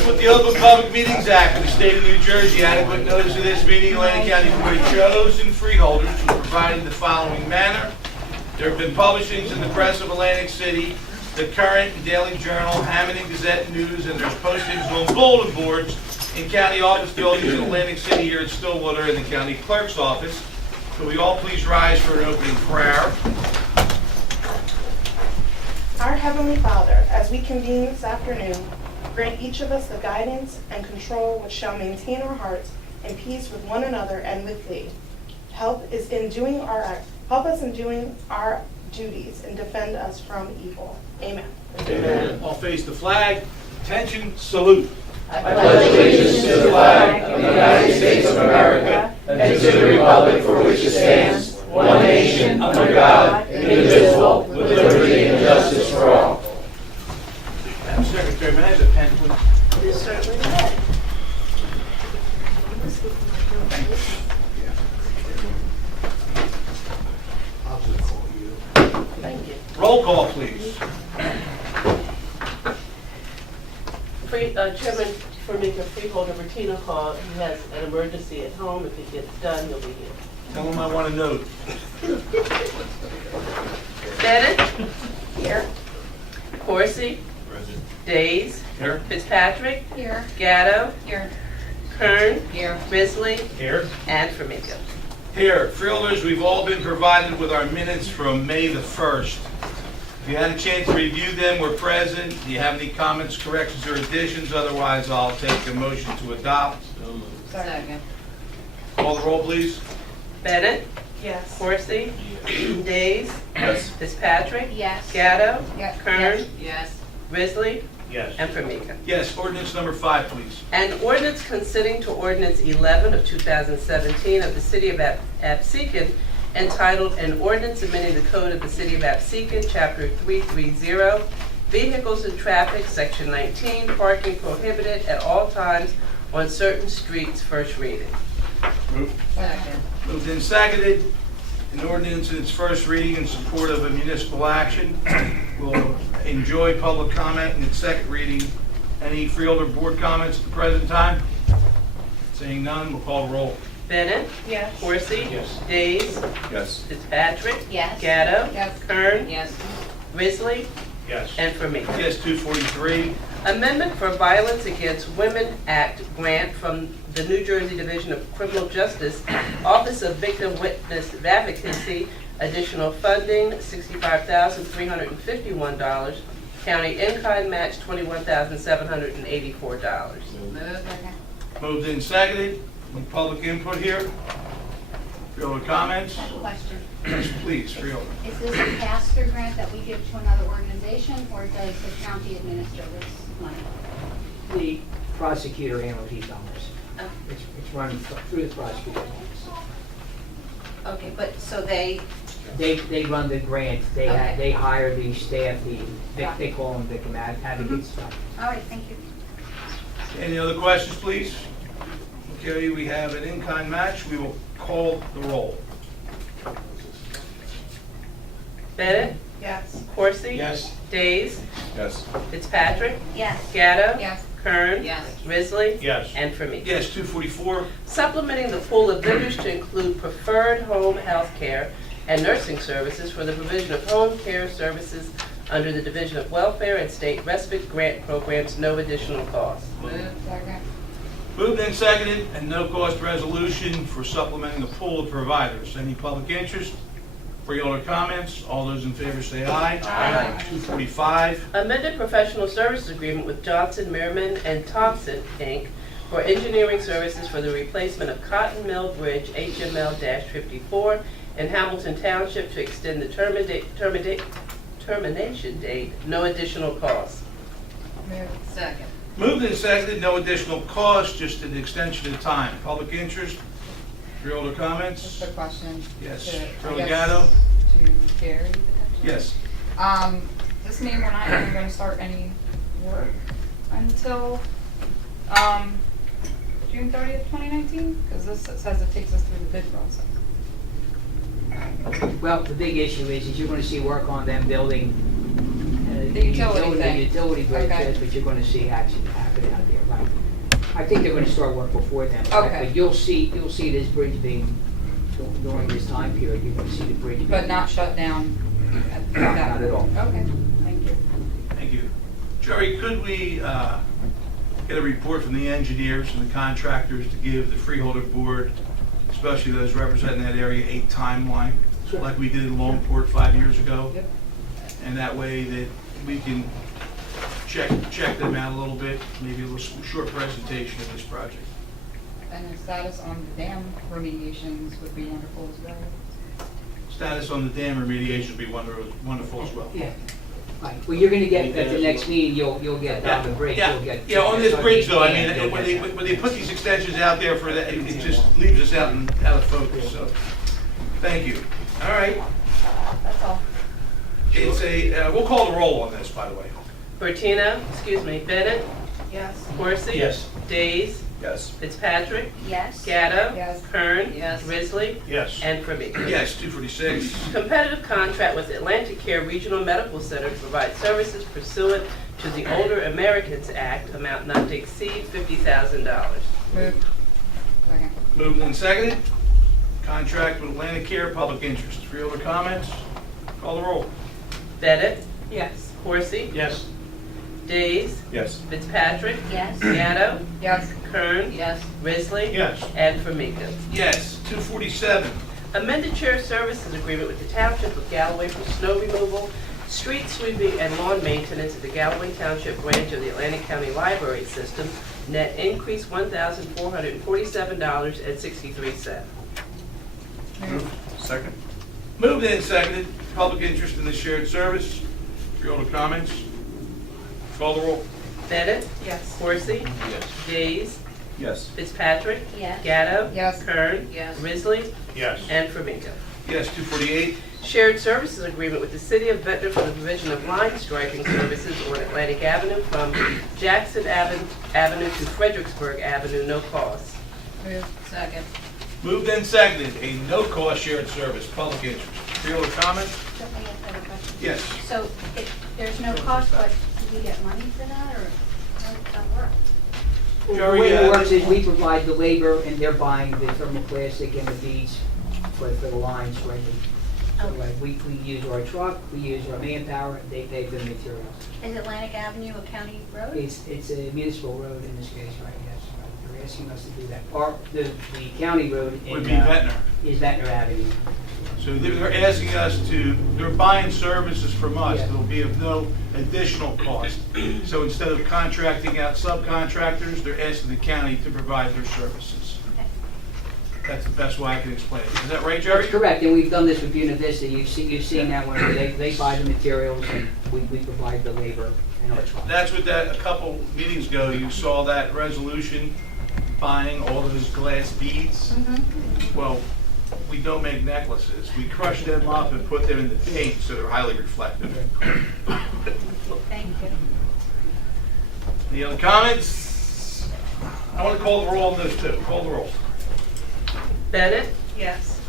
accordance with the Open Public Meetings Act of the State of New Jersey, adequate notice of this meeting, Atlantic County Board of chosen freeholders was provided in the following manner. There have been publishings in the press of Atlantic City, the Current and Daily Journal, Hammond and Gazette News, and there's postings on bulletin boards in county office buildings in Atlantic City here at Stillwater and the county clerk's office. Could we all please rise for an opening prayer? Our Heavenly Father, as we convene this afternoon, grant each of us the guidance and control which shall maintain our hearts in peace with one another and with Thee. Help us in doing our duties and defend us from evil. Amen. Amen. All face the flag. Attention, salute. I pledge allegiance to the flag of the United States of America and to the republic for which it stands, one nation, under God, indivisible, with liberty and justice for all. Madam Secretary, may I have a pen, please? Yes, certainly may. Thank you. Roll call, please. Chairman Formica, Freeholder Meeting called. He has an emergency at home. If it gets done, he'll be here. Tell them I want a note. Bennett? Here. Corsi? Days? Here. Fitzpatrick? Here. Gatto? Here. Kern? Here. Risley? Here. And Formica. Here. Freeholders, we've all been provided with our minutes from May the 1st. If you had a chance to review them, we're present. Do you have any comments, corrections, or additions? Otherwise, I'll take a motion to adopt. Second. Call the roll, please. Bennett? Yes. Corsi? Days? Yes. Fitzpatrick? Yes. Gatto? Yes. Kern? Yes. Risley? Yes. And Formica. Yes. Ordinance number 5, please. An ordinance consenting to Ordinance 11 of 2017 of the City of Absecon, entitled An Ordinance Amending the Code of the City of Absecon, Chapter 330, Vehicles and Traffic, Section 19, Parking Prohibited at All Times on Certain Streets, first reading. Second. Moved and seconded. An ordinance in its first reading in support of a municipal action. We'll enjoy public comment in its second reading. Any freeholder board comments at the present time? Seeing none, we'll call the roll. Bennett? Yes. Corsi? Yes. Days? Yes. Fitzpatrick? Yes. Gatto? Yes. Kern? Yes. Risley? Yes. And Formica. Yes, 243. Amendment for Violence Against Women Act grant from the New Jersey Division of Criminal Justice, Office of Victim Witness Advocacy, additional funding, $65,351. County in-kind match, $21,784. Move. Moved and seconded. Any public input here? Freeholder comments? I have a question. Yes, please, freeholder. Is this a pass-through grant that we give to another organization, or does the county administer this money? The prosecutor handles these dollars. Oh. It's run through the prosecutor's office. Okay, but so they, They run the grant, Okay. they hire the staff, Got they it. call them victim advocates. All right, thank you. Any other questions, please? Okay, we have an in-kind match. We will call the roll. Bennett? Yes. Corsi? Yes. Days? Yes. Fitzpatrick? Yes. Gatto? yes. Kern? Yes. Risley? Yes. And Formica. Yes, 244. Supplementing the pool of vendors to include preferred home health care and nursing services for the provision of home care services under the Division of Welfare and State Respite Grant Programs, no additional cost. Move. Second. Moved and seconded, and no-cost resolution for supplementing the pool of providers. Any public interest? Freeholder comments? All those in favor say aye. Aye. 245. Amended professional services agreement with Johnson, Merriman, and Thompson, Inc. for engineering services for the replacement of Cotton Mill Bridge HML-54 in Hamilton Township to extend the termination date, no additional cost. Move. Second. Moved and seconded, no additional cost, just an extension of time. Public interest? Freeholder comments? Just a question. Yes. To, I Freeholder guess, Gatto? to Gary, potentially. Yes. This mean we're not even gonna start any work until, June 30th, 2019? Because this says it takes us through the bid process. Well, the big issue is you're gonna see work on them building, The utility thing. The utility bridge Okay. is, but you're gonna see action happen out there, right? I think they're gonna start work before then. Okay. But you'll see this bridge being, during this time period, you're gonna see the bridge. But not shut down at No, that. not at all. Okay, thank you. Thank you. Jerry, could we get a report from the engineers and the contractors to give the Freeholder Board, especially those representing that area, a timeline, Sure. like we did in Longport 5 years ago? Yep. And that way that we can check them out a little bit, maybe a little short presentation of this project. And a status on the dam remediations would be wonderful as well. Status on the dam remediation would be wonderful as well. Yeah. Right. Well, you're gonna get, at the next meeting, you'll get on the bridge, Yeah, you'll get. yeah, on this bridge though, I mean, You'll when get they put these extensions out there for that, it just leaves us out of focus, so, thank you. All right, That's all. it's we'll call the roll on this, by the way. Bennett, Yes. Corsi. Yes. Days, Yes. Fitzpatrick, Yes. Gatto. Yes. Kern. Yes. Risley. Yes. And Formica. Yes, 246. Competitive contract with Atlantic Care Regional Medical Center to provide services pursuant to the Older Americans Act, amount not to exceed $50,000. Move. Second. Moved and seconded. Contract with Atlantic Care, public interest. Freeholder comments? Call the roll. Bennett, Yes. Corsi, Yes. Days, Yes. Fitzpatrick, Yes. Gatto, Yes. Kern, Yes. Risley. Yes. And Formica. Yes, 247. Amended chair services agreement with the Township of Galloway for snow removal, street sweeping, and lawn maintenance at the Galloway Township branch of the Atlantic County Library System. Net increase $1,447.63. Move. Second. Moved and seconded. Public interest in the shared service. Freeholder comments? Call the roll. Bennett, Yes. Corsi, Yes. Days, Yes. Fitzpatrick, Yes. Gatto, Yes. Kern, Yes. Risley, Yes. and Formica. Yes, 248. Shared services agreement with the City of Ventnor for the provision of line striping services on Atlantic Avenue from Jackson Avenue to Fredericksburg Avenue, no cost. Move. Second. Moved and seconded. A no-cost shared service. Public interest. Freeholder comments? Don't we have a question? Yes. So there's no cost, but do we get money for that, or how does that work? The Jerry, way it works is we provide the labor and they're buying the thermoplastic and the beads for the line striping. So like we use our truck, we use our manpower, they pay for the materials. Is Atlantic Avenue a county road? It's a municipal road in this case, right, yes, right. They're asking us to do that. The county road Would in, be Ventnor. is Ventnor Avenue. So they're asking us they're buying services from us. Yeah. There'll be of no additional cost. So instead of contracting out subcontractors, they're asking the county to provide their services. Okay. That's the best way I can explain it. Is that right, Jerry? That's correct, and we've done this with Buena Vista. You've seen that one, where they buy the materials and we provide the labor and our truck. That's what a couple meetings ago, you saw that resolution buying all those glass beads. Well, we don't make necklaces. We crush them up and put them in the paint so they're highly reflective. Thank you. Any other comments? I want to call the roll on those two. Call the roll. Bennett, Yes.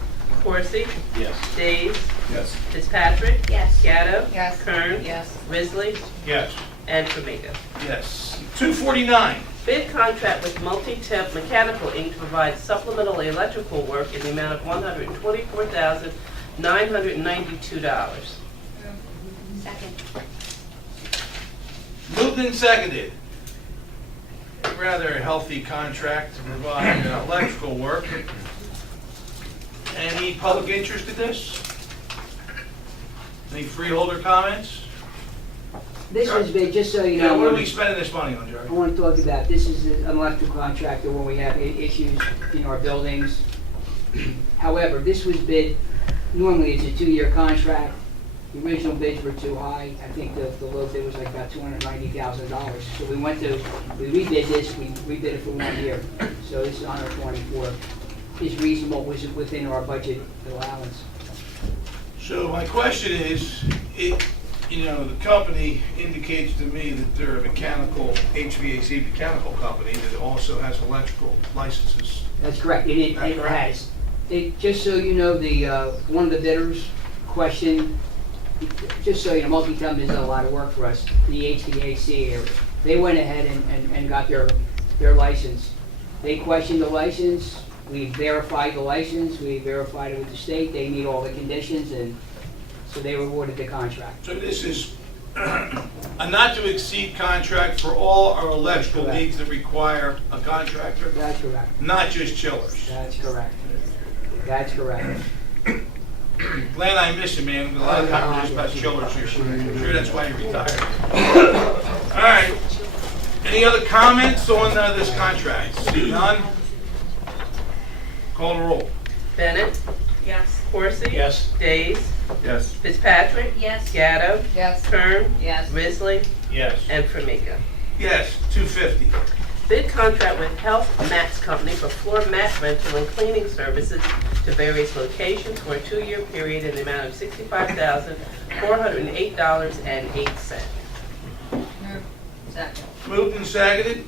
Corsi, Yes. Days, Yes. Fitzpatrick, Yes. Gatto, Yes. Kern, Yes. Risley, Yes. and Formica. Yes. 249. Bid contract with Multi-Temp Mechanical Inc. to provide supplemental electrical work in the amount of $124,992. Second. Moved and seconded. A rather healthy contract to provide electrical work. Any public interest in this? Any freeholder comments? This is big, just so you Yeah, know. what are we spending this money on, Jerry? I want to talk about, this is an electrical contractor when we have issues in our buildings. However, this was bid, normally it's a 2-year contract. The original bids were too high. I think the low bid was like about $290,000. So we rebid this, we rebid it for 1 year. So this is on our 24. Is reasonable, was within our budget allowance. So my question is, the company indicates to me that they're a HVAC mechanical company that also has electrical licenses. That's correct, and it That's correct. has. Just so you know, one of the bidders questioned just so you know, multi-town has done a lot of work for us, the HVAC area. They went ahead and got their license. They questioned the license, we verified the license, we verified it with the state, they meet all the conditions, and so they were awarded the contract. So this is a not-to-exceed contract for all our electrical Correct. needs that require a contractor, That's correct. not just chillers. That's correct. That's correct. Glad I missed you, man. A lot of conversations about chillers here. I'm sure that's why you retired. All right. Any other comments on this contract? See none? Call the roll. Bennett, Yes. Corsi. Yes. Days, Yes. Fitzpatrick, Yes. Gatto, Yes. Kern, Yes. Risley, Yes. and Formica. Yes, 250. Bid contract with Health Mats Company for floor mat rental and cleaning services to various locations for a 2-year period in the amount of $65,408.08. Move. Second. Moved and seconded.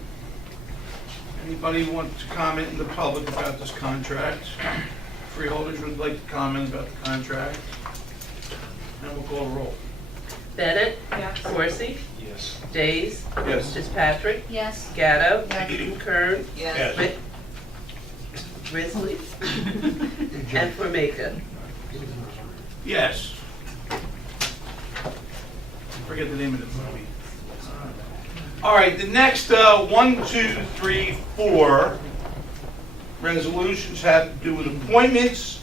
Anybody want to comment in the public about this contract? Freeholders would like to comment about the contract. And we'll call the roll. Bennett, Yes. Corsi, Yes. Days, Yes. Fitzpatrick, Yes. Gatto, Yes. Kern, Yes. Risley, and Formica. Yes. Forget the name of the movie. All right, the next 1, 2, 3, 4 resolutions have to do with appointments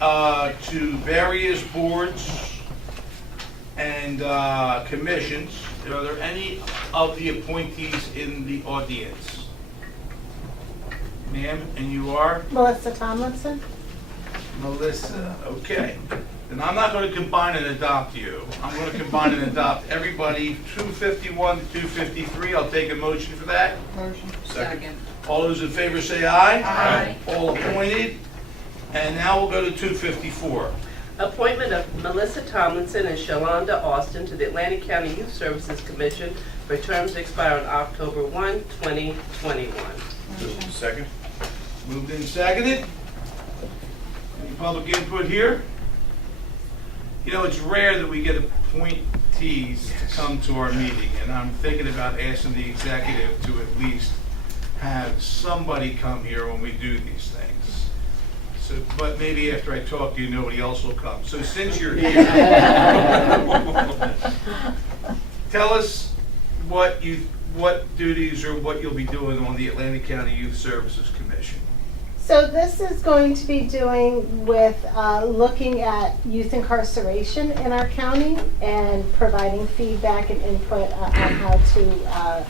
to various boards and commissions. Are there any of the appointees in the audience? Ma'am, and you are? Melissa Tomlinson? Melissa, okay. Then I'm not going to combine and adopt you. I'm going to combine and adopt everybody, 251 to 253. I'll take a motion for that. Motion. Second. All those in favor say aye. Aye. All appointed. And now we'll go to 254. Appointment of Melissa Tomlinson and Shalonda Austin to the Atlantic County Youth Services Commission for terms to expire on October 1, 2021. Motion. Second? Moved and seconded. Any public input here? You know, it's rare that we get appointees to come to our meeting, and I'm thinking about asking the executive to at least have somebody come here when we do these things. So, but maybe after I talk to you, nobody else will come. So since you're here, tell us what duties or what you'll be doing on the Atlantic County Youth Services Commission. So this is going to be doing with looking at youth incarceration in our county and providing feedback and input on how to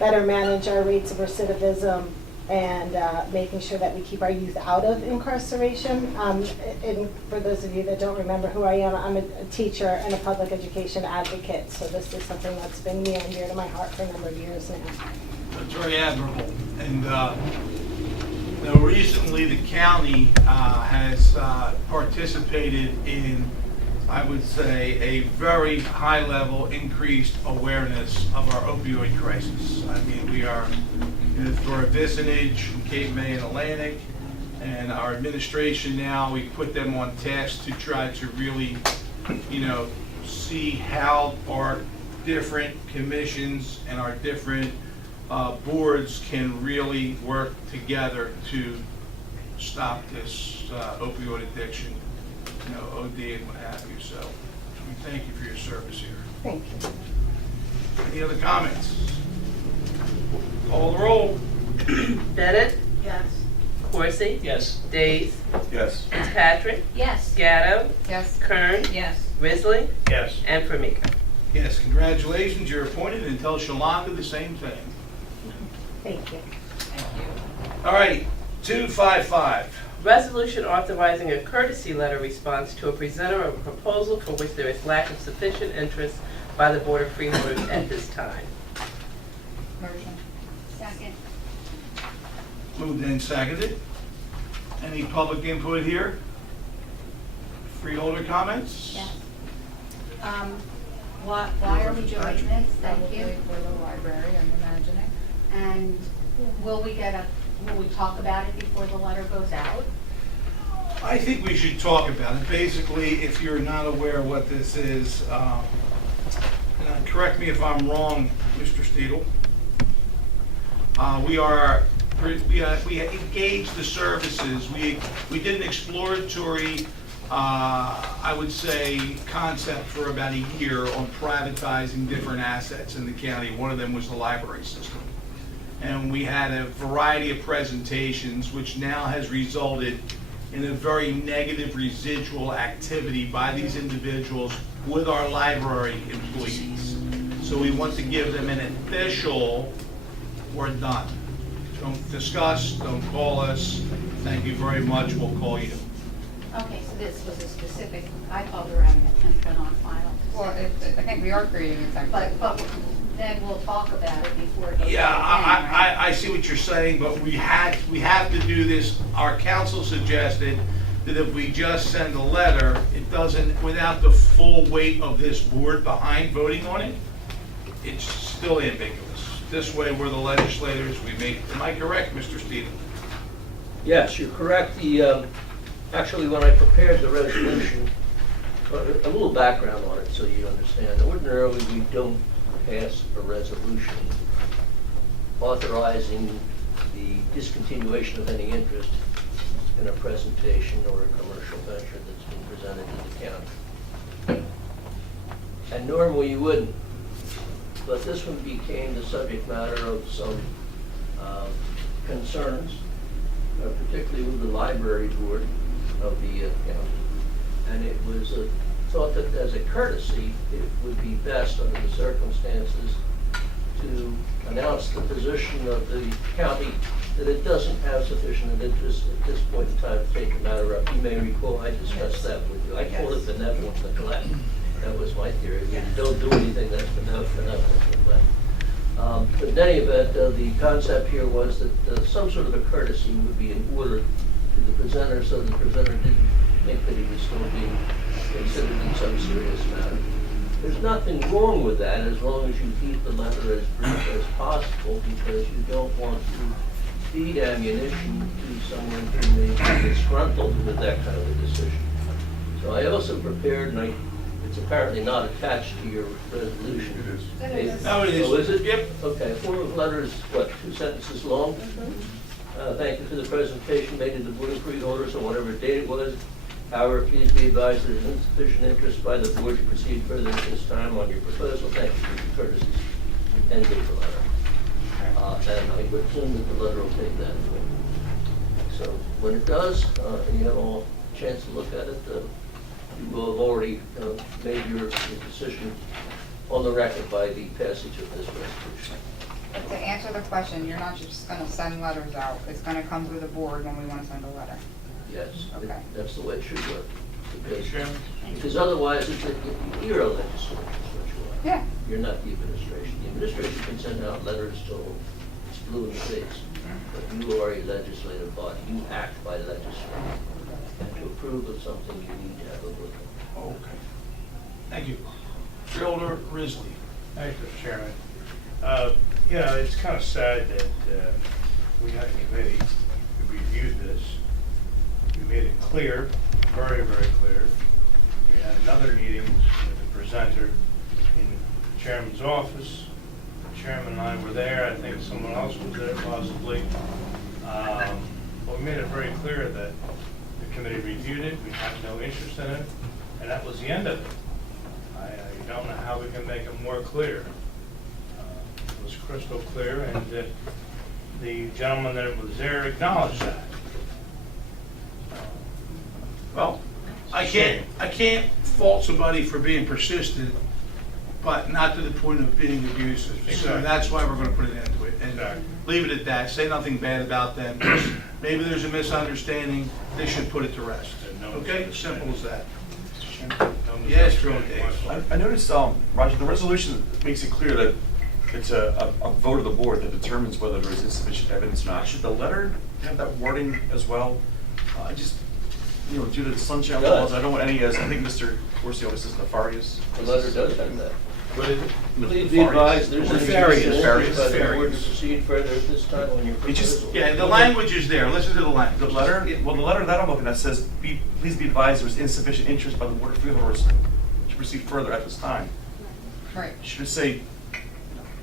better manage our rates of recidivism and making sure that we keep our youth out of incarceration. And for those of you that don't remember who I am, I'm a teacher and a public education advocate. So this is something that's been near and dear to my heart for a number of years now. That's very admirable. And now recently the county has participated in, I would say, a very high level increased awareness of our opioid crisis. I mean, we are, through our vicinage in Cape May and Atlantic, and our administration now, we put them on task to try to really, see how our different commissions and our different boards can really work together to stop this opioid addiction, OD and what have you. So we thank you for your service here. Thank you. Any other comments? Call the roll. Bennett, Yes. Corsi, Yes. Days, Yes. Fitzpatrick, Yes. Gatto, Yes. Kern, Yes. Risley, Yes. and Formica. Yes, congratulations, you're appointed, and tell Shalonda the same thing. Thank you. Thank you. All right, 255. Resolution authorizing a courtesy letter response to a presenter of a proposal for which there is lack of sufficient interest by the Board of Freeholders at this time. Motion. Second. Moved and seconded. Any public input here? Freeholder comments? Yes. Why are we doing this? Thank Probably you. for the library, I'm imagining. And will we talk about it before the letter goes out? I think we should talk about it. Basically, if you're not aware of what this is, and correct me if I'm wrong, Mr. Steedle, we engaged the services. We did an exploratory, I would say, concept for about a year on privatizing different assets in the county. One of them was the library system. And we had a variety of presentations, which now has resulted in a very negative residual activity by these individuals with our library employees. So we want to give them an official, we're done. Don't discuss, don't call us. Thank you very much, we'll call you. Okay, so this was a specific, I thought we were having a 10th on file. Well, I think we are creating executive. But then we'll talk about it before it goes. Yeah, out again, right? I see what you're saying, but we have to do this. Our council suggested that if we just send a letter, it doesn't, without the full weight of this board behind voting on it, it's still ambiguous. This way, we're the legislators, we make, am I correct, Mr. Stevens? Yes, you're correct. Actually, when I prepared the resolution, a little background on it so you understand. Ordinarily, we don't pass a resolution authorizing the discontinuation of any interest in a presentation or a commercial venture that's been presented to the county. And normally you wouldn't, but this one became the subject matter of some concerns, particularly with the library board of the county. And it was thought that as a courtesy, it would be best under the circumstances to announce the position of the county that it doesn't have sufficient interest at this point in time to take the matter up. You may recall I discussed that with you. I called it benevolent neglect. That was my theory. We don't do anything that's benevolent neglect. But in any event, the concept here was that some sort of a courtesy would be in order to the presenter so the presenter didn't think that he was still being considered in some serious matter. There's nothing wrong with that as long as you keep the letter as brief as possible, because you don't want to feed ammunition to someone who may be disgruntled with that kind of a decision. So I also prepared, and it's apparently not attached to your resolution. It is. No, it is. Oh, is it? Yep. Okay, a form of letter is, what, 2 sentences long? Thank you for the presentation made to the Board of Freeholders on whatever date it was. However, please be advised there is insufficient interest by the board to proceed further at this time on your proposal. Thank you for your courtesy. End of the letter. And I would assume that the letter will take that. So when it does, and you have a chance to look at it, you will have already made your decision on the record by the passage of this resolution. But to answer the question, you're not just gonna send letters out, it's gonna come through the board when we wanna send a letter. Yes, Okay. that's the way it should work. Mr. Chairman? Because otherwise, you're a legislator, is what you are. Yeah. You're not the administration. The administration can send out letters till it's blue in the face, but you are a legislative body. You act by legislation. And to approve of something, you need to have a vote. Okay. Thank you. Freeholder Risley. Thank you, Mr. Chairman. You know, it's kind of sad that we had a committee who reviewed this. We made it clear, very, very clear. We had another meeting with the presenter in the chairman's office. The chairman and I were there. I think someone else was there possibly. But we made it very clear that the committee reviewed it. We had no interest in it. And that was the end of it. I don't know how we can make it more clear. It was crystal clear, and the gentleman that was there acknowledged that. Well, I can't fault somebody for being persistent, but not to the point of being abusive. So Exactly. that's why we're gonna put an end to it. And Exactly. leave it at that. Say nothing bad about them. Maybe there's a misunderstanding. They should put it to rest. Okay? Simple as that. Yes, Drew Dave. I noticed, Roger, the resolution makes it clear that it's a vote of the board that determines whether there is insufficient evidence or not. Should the letter have that wording as well? I just, due to the sunshine laws, I don't want any, as I think Mr. Corsi always says, nefarious. The letter does have that. What is it? Please be advised, there's a Various, various, by the board to various. proceed further at this time on your It just- proposal. Yeah, the language is there, listen to the language. The letter, well, the letter that I'm looking at says, please be advised there was insufficient interest by the Board of Freeholders to proceed further at this time. Right. Should it say,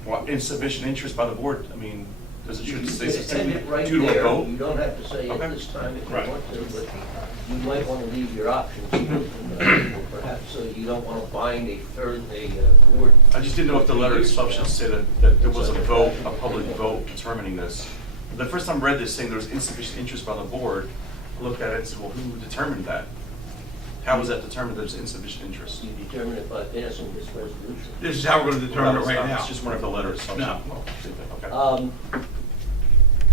what, insufficient interest by the board? I mean, does it, should it You say can attend specifically it right due to a there. vote? You don't have to say Okay. at this time if you Right. want to, but you might want to leave your options open, perhaps you don't want to bind a board. I just didn't know if the letter itself should say that there was a vote, a public vote determining this. The first time I read this saying there was insufficient interest by the board, I looked at it and said, well, who determined that? How was that determined there's insufficient interest? You determine it by passing this resolution. This is how we're gonna determine it right now. It's just one of the letter itself. No. Okay.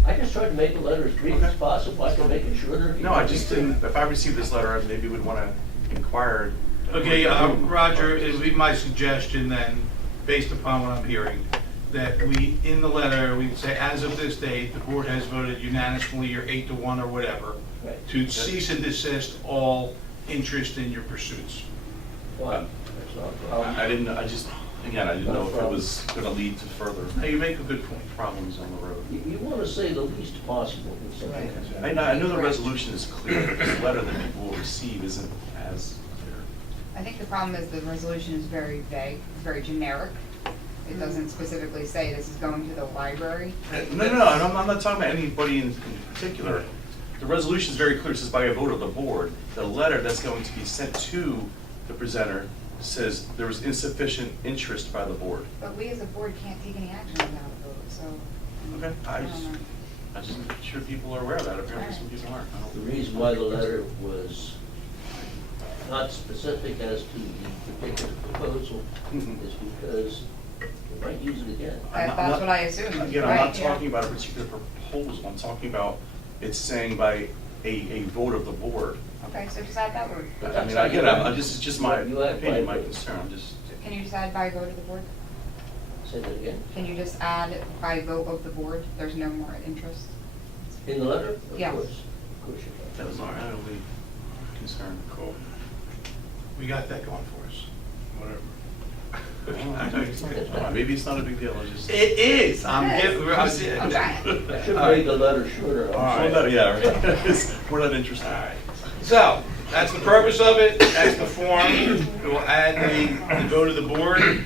I just tried to make the letter as brief as possible. I can make it shorter. if you No, I want me just to. didn't, if I received this letter, I maybe would want to inquire. Okay, Roger, it would be my suggestion then, based upon what I'm hearing, that we, in the letter, we say, as of this date, the board has voted unanimously, or 8-1 or whatever, Right. to cease and desist all interest in your pursuits. Fine. That's not a problem. I didn't, I just, again, I didn't know if it was going to lead to further Now, you make a good point. problems on the road. You want to say the least possible with something. I know the resolution is clear, but this letter that people will receive isn't as clear. I think the problem is the resolution is very vague, very generic. It doesn't specifically say this is going to the library. No, and I'm not talking about anybody in particular. The resolution is very clear, it says by a vote of the board. The letter that's going to be sent to the presenter says there was insufficient interest by the board. But we as a board can't take any action without a vote, so. Okay, I don't know. I just make sure people are aware of that, apparently some people aren't. I The don't- reason why the letter was not specific as to the particular proposal Mhm. is because you might use it again. I'm not- That's what I assumed. Again, I'm Right, not yeah. talking about a particular proposal, I'm talking about it's saying by a vote of the board. Okay, so just add that word. I mean, I get it, it's just my You have opinion, my by- concern, I'm just, Can you just add by vote of the board? Say that again. Can you just add by vote of the board? There's no more interest. In the letter? Yeah. Of course you can. that was our only concern. Cool. We got that going for us. Whatever. Maybe it's not a big deal, I just. It is, I'm It is. getting, I'm trying. I should make the letter shorter. All I'm right. sorry. Yeah, right. We're not interested. So, that's the purpose of it, that's the form. We'll add the vote of the board.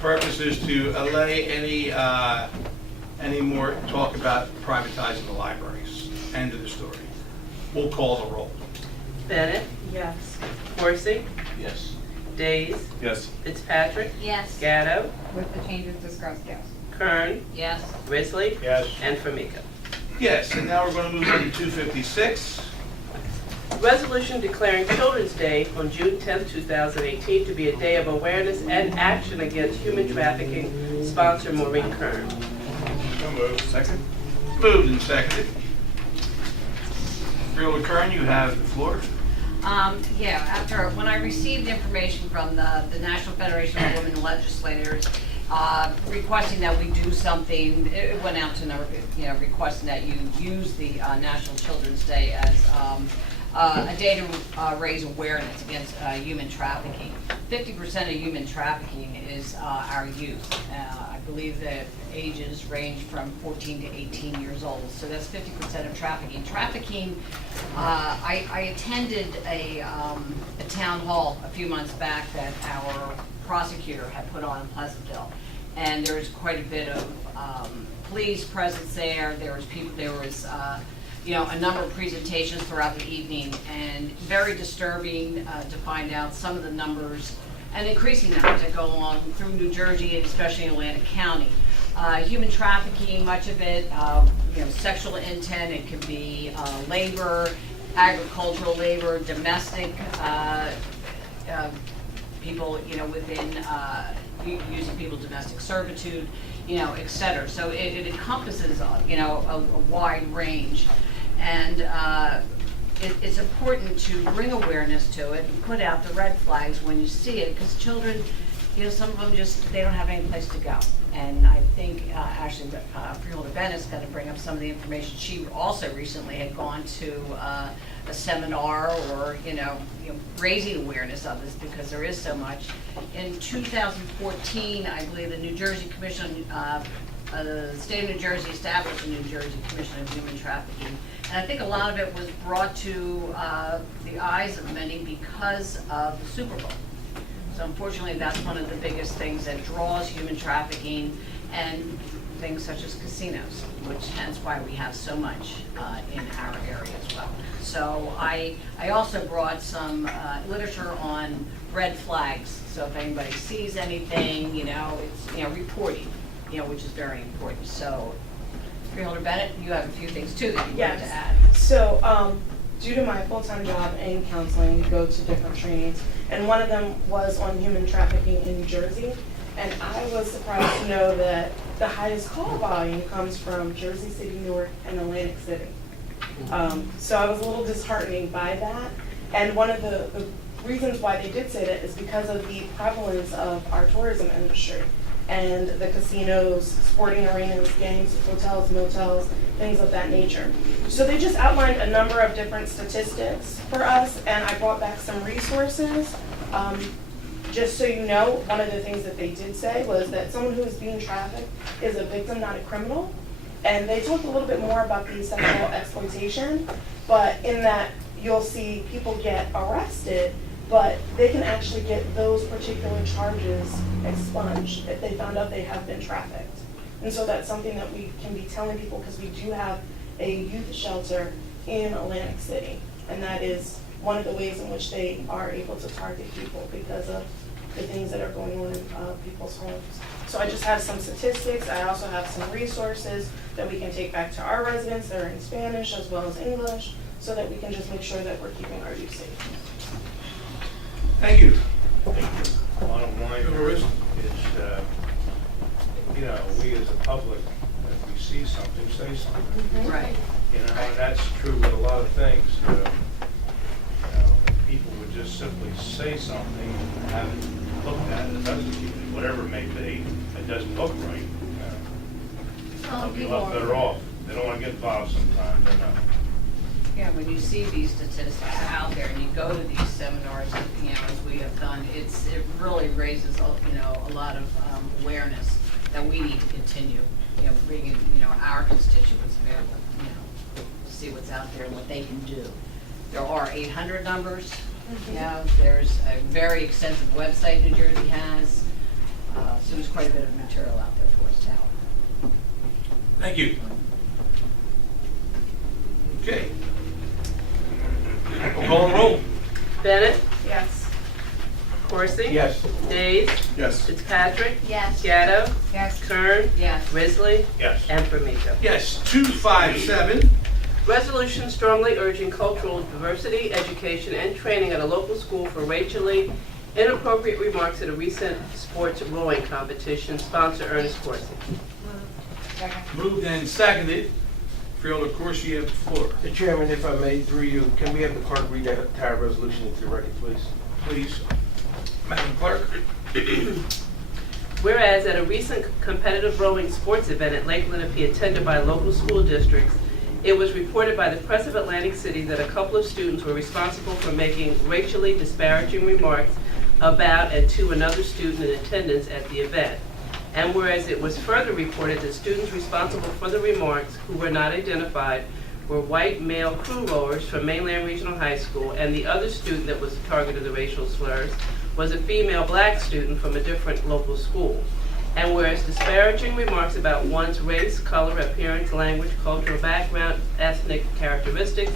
Purpose is to allay any more talk about privatizing the libraries. End of the story. We'll call the roll. Bennett? Yes. Coursey? Yes. Days? Yes. Fitzpatrick? Yes. Gatto? With the changes discussed, yes. Kern? Yes. Risley? Yes. And Formica. Yes, and now we're going to move on to 256. Resolution declaring Children's Day on June 10, 2018 to be a day of awareness and action against human trafficking, sponsor Maureen Kern. So moved. Second? Moved and seconded. Freeholder Kern, you have the floor. After, when I received information from the National Federation of Women Legislators, requesting that we do something, it went out to a number of people, requesting that you use the National Children's Day as a day to raise awareness against human trafficking. 50% of human trafficking is our youth. I believe that ages range from 14 to 18 years old, so that's 50% of trafficking. Trafficking, I attended a town hall a few months back that our prosecutor had put on in Pleasantville, and there was quite a bit of police presence there. There was a number of presentations throughout the evening, and very disturbing to find out some of the numbers and increasing numbers that go along through New Jersey and especially in Atlantic County. Human trafficking, much of it, sexual intent. It can be labor, agricultural labor, domestic people, within using people domestic servitude, et cetera. So it encompasses, a wide range. And it's important to bring awareness to it and put out the red flags when you see it, because children, some of them they don't have any place to go. And I think actually Freeholder Bennett's going to bring up some of the information. She also recently had gone to a seminar or, raising awareness of this because there is so much. In 2014, I believe the New Jersey Commission, the state of New Jersey established the New Jersey Commission on Human Trafficking. And I think a lot of it was brought to the eyes of many because of the Super Bowl. So unfortunately, that's one of the biggest things that draws human trafficking and things such as casinos, which hence why we have so much in our area as well. So I also brought some literature on red flags. So if anybody sees anything, it's, reporting, which is very important. So Freeholder Bennett, you have a few things too that you wanted to add. So, due to my full-time job in counseling, we go to different trainings, and one of them was on human trafficking in New Jersey. And I was surprised to know that the highest call volume comes from Jersey City, Newark, and Atlantic City. So I was a little disheartening by that. And one of the reasons why they did say that is because of the prevalence of our tourism industry and the casinos, sporting arenas, gangs, hotels, motels, things of that nature. So they just outlined a number of different statistics for us, and I brought back some resources. Just so you know, one of the things that they did say was that someone who is being trafficked is a victim, not a criminal. And they talked a little bit more about the sexual exploitation, but in that you'll see people get arrested, but they can actually get those particular charges expunged if they found out they have been trafficked. And so that's something that we can be telling people, because we do have a youth shelter in Atlantic City, and that is one of the ways in which they are able to target people because of the things that are going on in people's homes. So I just have some statistics. I also have some resources that we can take back to our residents that are in Spanish as well as English, so that we can just make sure that we're keeping our youth safe. Thank you. Bottom line here is, we as a public, if we see something, say something. Right. And that's true with a lot of things. If people would just simply say something and have it looked at, it doesn't, whatever it may be, it doesn't look right. They'll be a lot better off. They don't want to get involved sometimes, I know. Yeah, when you see these statistics out there and you go to these seminars, as we have done, it really raises, a lot of awareness that we need to continue, bringing, our constituents there, to see what's out there and what they can do. There are 800 numbers. There's a very extensive website New Jersey has. So there's quite a bit of material out there for us to help. Thank you. Okay. We'll call and roll. Bennett, Yes. Coursey. Yes. Days. Yes. Fitzpatrick. Yes. Gatto. Yes. Kern. Yes. Risley. Yes. And Formica. Yes, 257. Resolution strongly urging cultural diversity, education, and training at a local school for racially inappropriate remarks at a recent sports rowing competition. Sponsor Ernest Coursey. Second. Moved and seconded. Freeholder Coursey, you have the floor. Mr. Chairman, if I may, through you, can we have the clerk read that entire resolution into the record, please? Please. Madam Clerk. Whereas at a recent competitive rowing sports event at Lake Lenape attended by local school districts, it was reported by the Press of Atlantic City that a couple of students were responsible for making racially disparaging remarks about and to another student in attendance at the event. And whereas it was further reported that students responsible for the remarks, who were not identified, were white male crew rowers from Mainland Regional High School, and the other student that was the target of the racial slurs was a female black student from a different local school. And whereas disparaging remarks about one's race, color, appearance, language, cultural background, ethnic characteristics,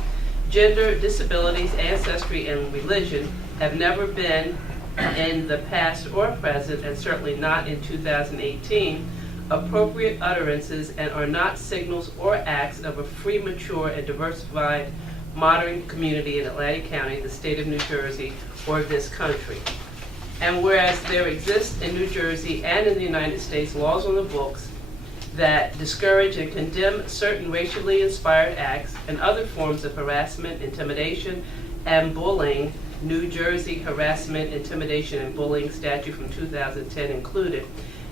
gender, disabilities, ancestry, and religion have never been, in the past or present, and certainly not in 2018, appropriate utterances and are not signals or acts of a free, mature, and diversified modern community in Atlantic County, the state of New Jersey, or this country. And whereas there exist in New Jersey and in the United States laws on the books that discourage and condemn certain racially inspired acts and other forms of harassment, intimidation, and bullying, New Jersey Harassment, Intimidation, and Bullying Statute from 2010 included,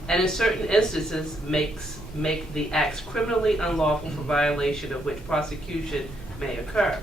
and in certain instances make the acts criminally unlawful for violation of which prosecution may occur.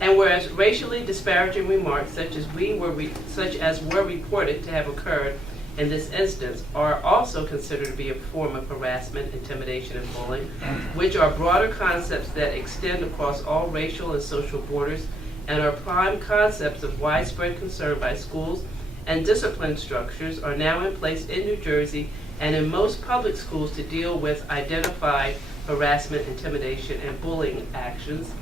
And whereas racially disparaging remarks such as were reported to have occurred in this instance are also considered to be a form of harassment, intimidation, and bullying, which are broader concepts that extend across all racial and social borders and are prime concepts of widespread concern by schools and discipline structures are now in place in New Jersey and in most public schools to deal with identified harassment, intimidation, and bullying actions.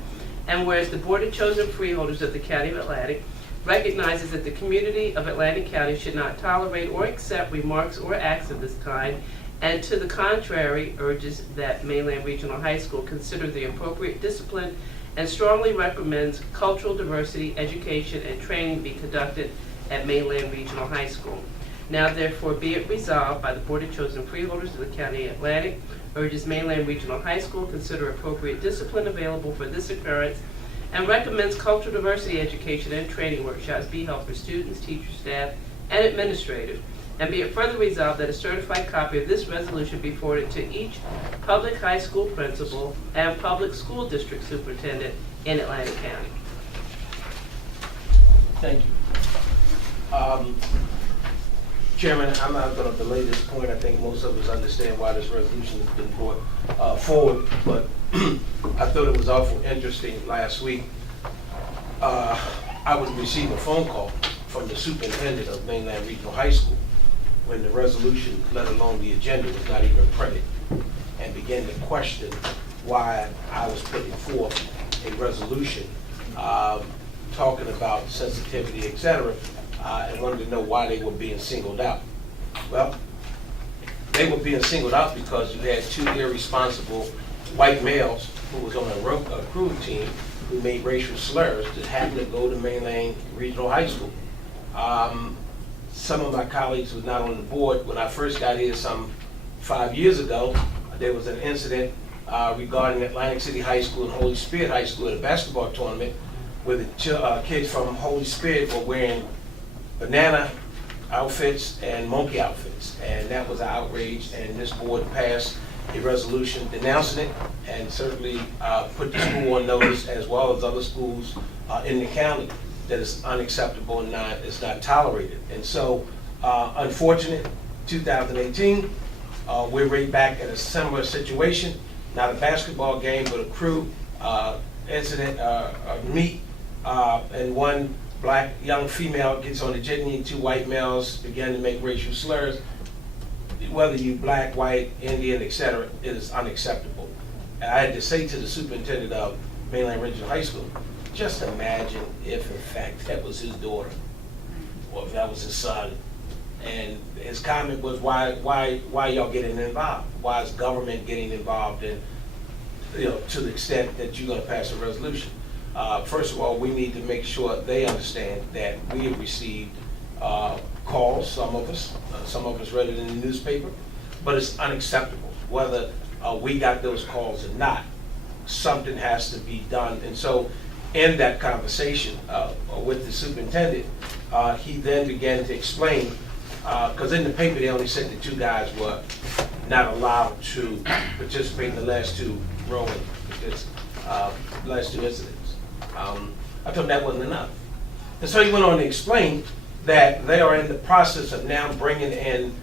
And whereas the Board of Chosen Freeholders of the County of Atlantic recognizes that the community of Atlantic County should not tolerate or accept remarks or acts of this kind, and to the contrary, urges that Mainland Regional High School consider the appropriate discipline and strongly recommends cultural diversity, education, and training be conducted at Mainland Regional High School. Now therefore be it resolved by the Board of Chosen Freeholders of the County of Atlantic, urges Mainland Regional High School consider appropriate discipline available for this occurrence, and recommends cultural diversity education and training workshops be held for students, teachers, staff, and administrators. And be it further resolved that a certified copy of this resolution be forwarded to each public high school principal and public school district superintendent in Atlantic County. Thank you. Chairman, I'm not going to belay this point. I think most of us understand why this resolution has been brought forward, but I thought it was awful interesting last week. I was receiving a phone call from the superintendent of Mainland Regional High School when the resolution, let alone the agenda, was not even printed, and began to question why I was putting forth a resolution talking about sensitivity, et cetera, and wanted to know why they were being singled out. Well, they were being singled out because you had two irresponsible white males who was on a crew team who made racial slurs that happened to go to Mainland Regional High School. Some of my colleagues was not on the board. When I first got here some 5 years ago, there was an incident regarding Atlantic City High School and Holy Spirit High School at a basketball tournament where the kids from Holy Spirit were wearing banana outfits and monkey outfits, and that was an outrage, and this board passed a resolution denouncing it and certainly put the school on notice, as well as other schools in the county, that is unacceptable and is not tolerated. And so, unfortunate, 2018, we're right back at a similar situation, not a basketball game, but a crew incident, meet, and one black young female gets on the jitney, two white males begin to make racial slurs. Whether you black, white, Indian, etc., it is unacceptable. And I had to say to the superintendent of Mainland Regional High School, just imagine if in fact that was his daughter, or if that was his son. And his comment was, why y'all getting involved? Why is government getting involved in, to the extent that you're gonna pass a resolution? First of all, we need to make sure they understand that we have received calls, some of us read it in the newspaper, but it's unacceptable. Whether we got those calls or not, something has to be done. And so in that conversation with the superintendent, he then began to explain, because in the paper they only said the two guys were not allowed to participate in the last two rowing, last two incidents. I thought that wasn't enough. And so he went on to explain that they are in the process of now bringing in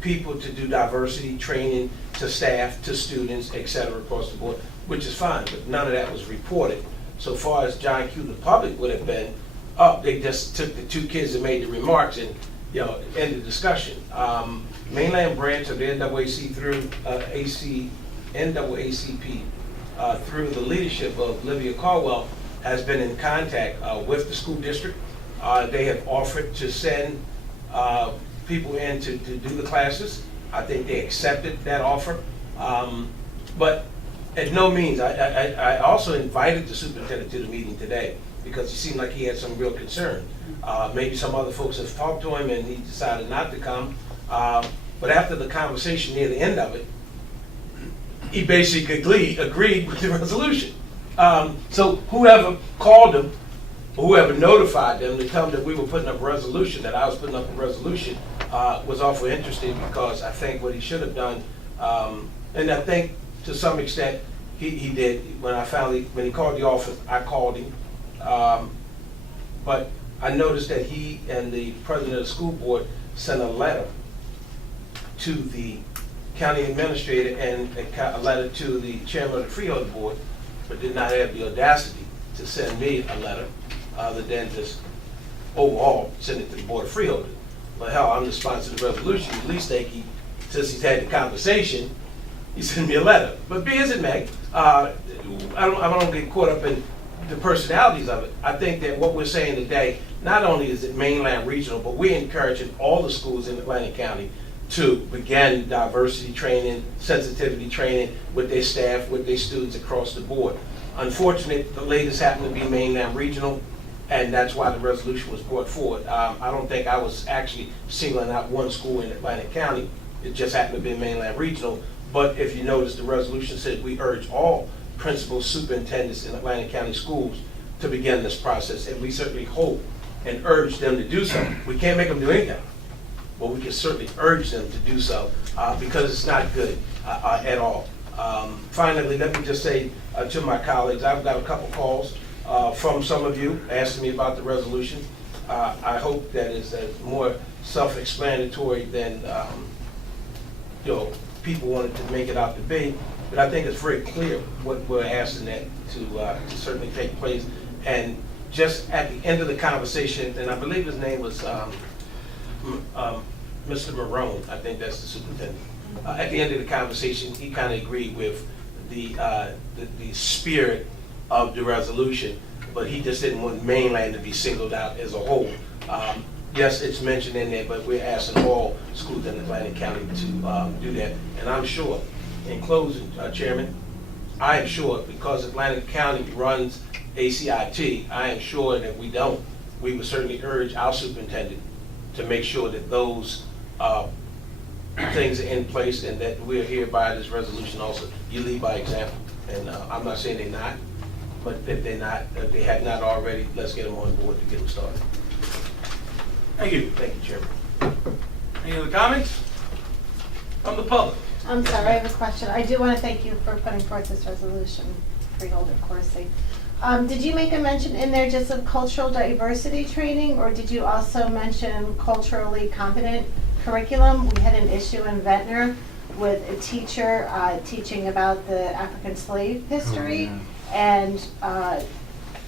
people to do diversity training to staff, to students, et cetera, across the board, which is fine, but none of that was reported. So far as John Q. the public would have been up, they just took the two kids and made the remarks and ended the discussion. Mainland branch of the NAACP through the leadership of Olivia Caldwell has been in contact with the school district. They have offered to send people in to do the classes. I think they accepted that offer. But at no means, I also invited the superintendent to the meeting today because he seemed like he had some real concern. Maybe some other folks have talked to him and he decided not to come. But after the conversation near the end of it, he basically agreed with the resolution. So whoever called him, whoever notified them to tell them that we were putting up a resolution, that I was putting up a resolution, was awfully interesting because I think what he should have done, and I think to some extent he did. When he called the office, I called him. But I noticed that he and the president of the school board sent a letter to the county administrator and a letter to the chairman of the Freeholder board, but did not have the audacity to send me a letter other than just overall send it to the board of Freeholder. Well, hell, I'm the sponsor of the resolution. At least since he's had the conversation, he sent me a letter. But be as it may, I don't get caught up in the personalities of it. I think that what we're saying today, not only is it mainland regional, but we're encouraging all the schools in Atlantic County to begin diversity training, sensitivity training with their staff, with their students across the board. Unfortunately, the latest happened to be mainland regional, and that's why the resolution was brought forward. I don't think I was actually singling out one school in Atlantic County. It just happened to be mainland regional. But if you notice, the resolution said we urge all principals, superintendents in Atlantic County schools to begin this process, and we certainly hope and urge them to do so. We can't make them do anything, but we can certainly urge them to do so because it's not good at all. Finally, let me just say to my colleagues, I've got a couple calls from some of you asking me about the resolution. I hope that is more self-explanatory than people wanted to make it out to be. But I think it's very clear what we're asking that to certainly take place. And just at the end of the conversation, and I believe his name was Mr. Marone, I think that's the superintendent. At the end of the conversation, he kind of agreed with the spirit of the resolution, but he just didn't want mainland to be singled out as a whole. Yes, it's mentioned in there, but we're asking all schools in Atlantic County to do that. And I'm sure, in closing, Chairman, I am sure, because Atlantic County runs ACIT, I am sure that we would certainly urge our superintendent to make sure that those things are in place and that we're here by this resolution also. You lead by example. And I'm not saying they're not, but if they have not already, let's get them on board to get them started. Thank you. Thank you, Chairman. Any other comments from the public? I'm sorry, I have a question. I do want to thank you for putting forth this resolution, Freeholder Corsi. Did you make a mention in there just of cultural diversity training, or did you also mention culturally competent curriculum? We had an issue in Ventnor with a teacher teaching about the African slave history and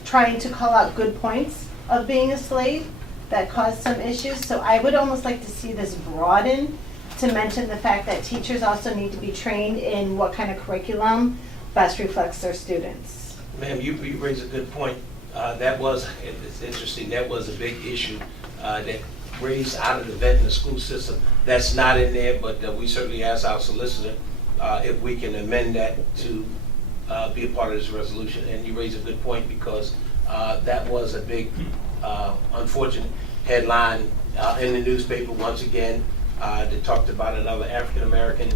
trying to call out good points of being a slave that caused some issues. So I would almost like to see this broaden to mention the fact that teachers also need to be trained in what kind of curriculum best reflects their students. Ma'am, you raise a good point. It's interesting, that was a big issue that raised out of the Ventnor school system. That's not in there, but we certainly ask our solicitor if we can amend that to be a part of this resolution. And you raise a good point because that was a big, unfortunate headline in the newspaper once again that talked about another African-American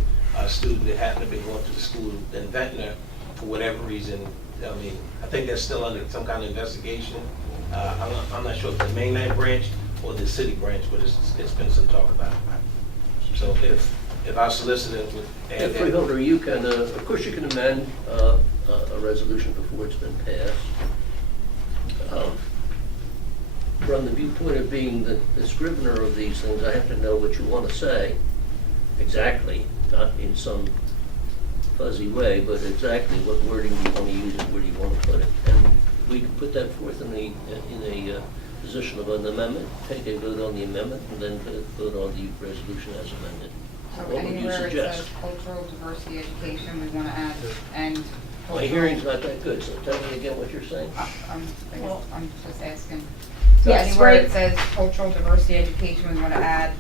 student that happened to be going to the school in Ventnor for whatever reason. I mean, I think that's still under some kind of investigation. I'm not sure if the mainland branch or the city branch, but it's been some talk about it. So if our solicitor would add that. Freeholder, you can, of course, you can amend a resolution before it's been passed. From the viewpoint of being the scrivener of these things, I have to know what you want to say exactly, not in some fuzzy way, but exactly what wording you want to use and where do you want to put it. And we can put that forth in a position of an amendment, take a vote on the amendment, and then vote on the resolution as amended. So What would you anywhere it suggest? says cultural diversity education, we want to add and. My hearing's not that good, so tell me again what you're saying. I'm just asking. So Yes, anywhere right. it says cultural diversity education, we want to add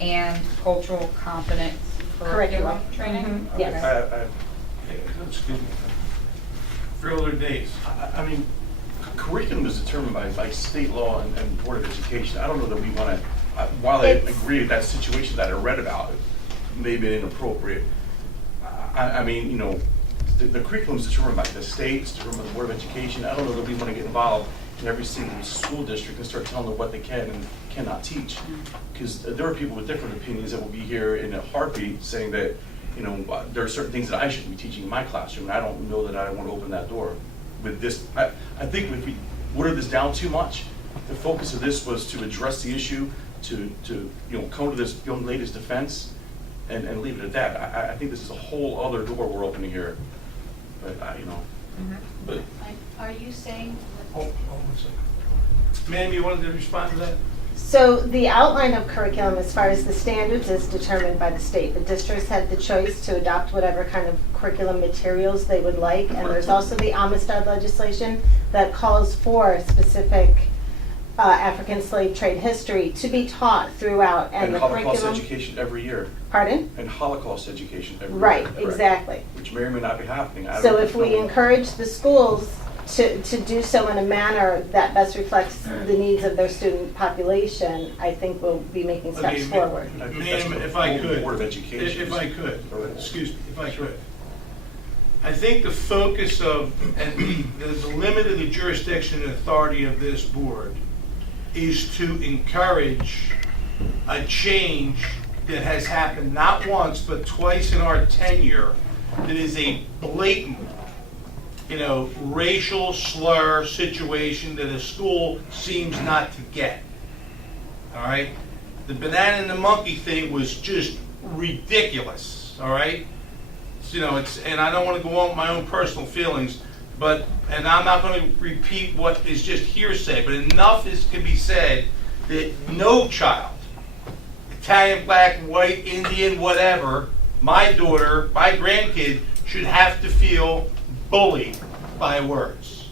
and cultural competence curriculum training? Mhm, yes. Okay. Excuse me. Freeholder Days. I mean, curriculum is determined by state law and Board of Education. I don't know that we want to, while I agree with that situation that I read about, it may be inappropriate. I mean, the curriculum's determined by the state, it's determined by the Board of Education. I don't know that we want to get involved in every single school district and start telling them what they can and cannot teach. Because there are people with different opinions that will be here in a heartbeat saying that, you know, there are certain things that I shouldn't be teaching in my classroom, and I don't know that I want to open that door with this. I think if we water this down too much, the focus of this was to address the issue, to you know, come to this young lady's defense, and leave it at that. I think this is a whole other door we're opening here. But, you know, but. Are you saying? Hold 1 second. Ma'am, you wanted to respond to that? So the outline of curriculum as far as the standards is determined by the state. The districts have the choice to adopt whatever kind of curriculum materials they would like. And there's also the Amistad legislation that calls for specific African slave trade history to be taught throughout. And the Holocaust curriculum, education every year. Pardon? And Holocaust education every year. Right, correct. exactly. Which may or may not be happening. I So don't if we know. encourage the schools to do so in a manner that best reflects the needs of their student population, I think we'll be making steps forward. I think that's Ma'am, the if I whole could, Board of Education. if I could, excuse me, if I could. I think the focus of, and the limit of the jurisdiction and authority of this board is to encourage a change that has happened not once, but twice in our tenure, that is a blatant, you know, racial slur situation that a school seems not to get. All right? The banana and the monkey thing was just ridiculous. All right? You know, and I don't want to go on with my own personal feelings, and I'm not going to repeat what is just hearsay, but enough can be said that no child, Italian, black, white, Indian, whatever, my daughter, my grandkid, should have to feel bullied by words.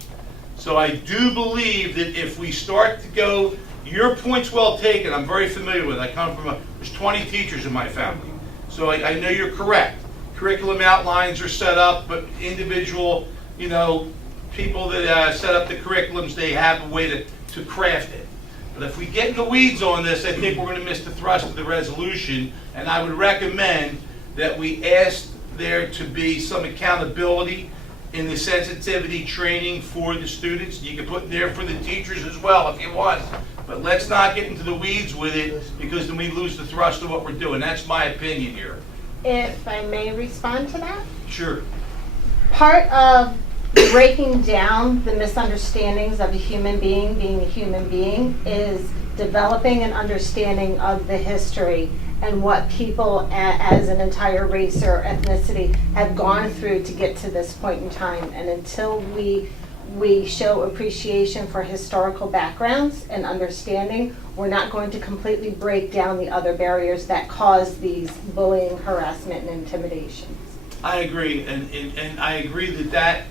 So I do believe that if we start to go, your point's well taken, I'm very familiar with it. I come from there's 20 teachers in my family. So I know you're correct. Curriculum outlines are set up, but individual, you know, people that set up the curriculums, they have a way to craft it. But if we get in the weeds on this, I think we're going to miss the thrust of the resolution, and I would recommend that we ask there to be some accountability in the sensitivity training for the students. You can put there for the teachers as well if you want. But let's not get into the weeds with it, because then we lose the thrust of what we're doing. That's my opinion here. If I may respond to that? Sure. Part of breaking down the misunderstandings of a human being being a human being is developing an understanding of the history and what people as an entire race or ethnicity have gone through to get to this point in time. And until we show appreciation for historical backgrounds and understanding, we're not going to completely break down the other barriers that cause these bullying, harassment, and intimidations. I agree, and I agree that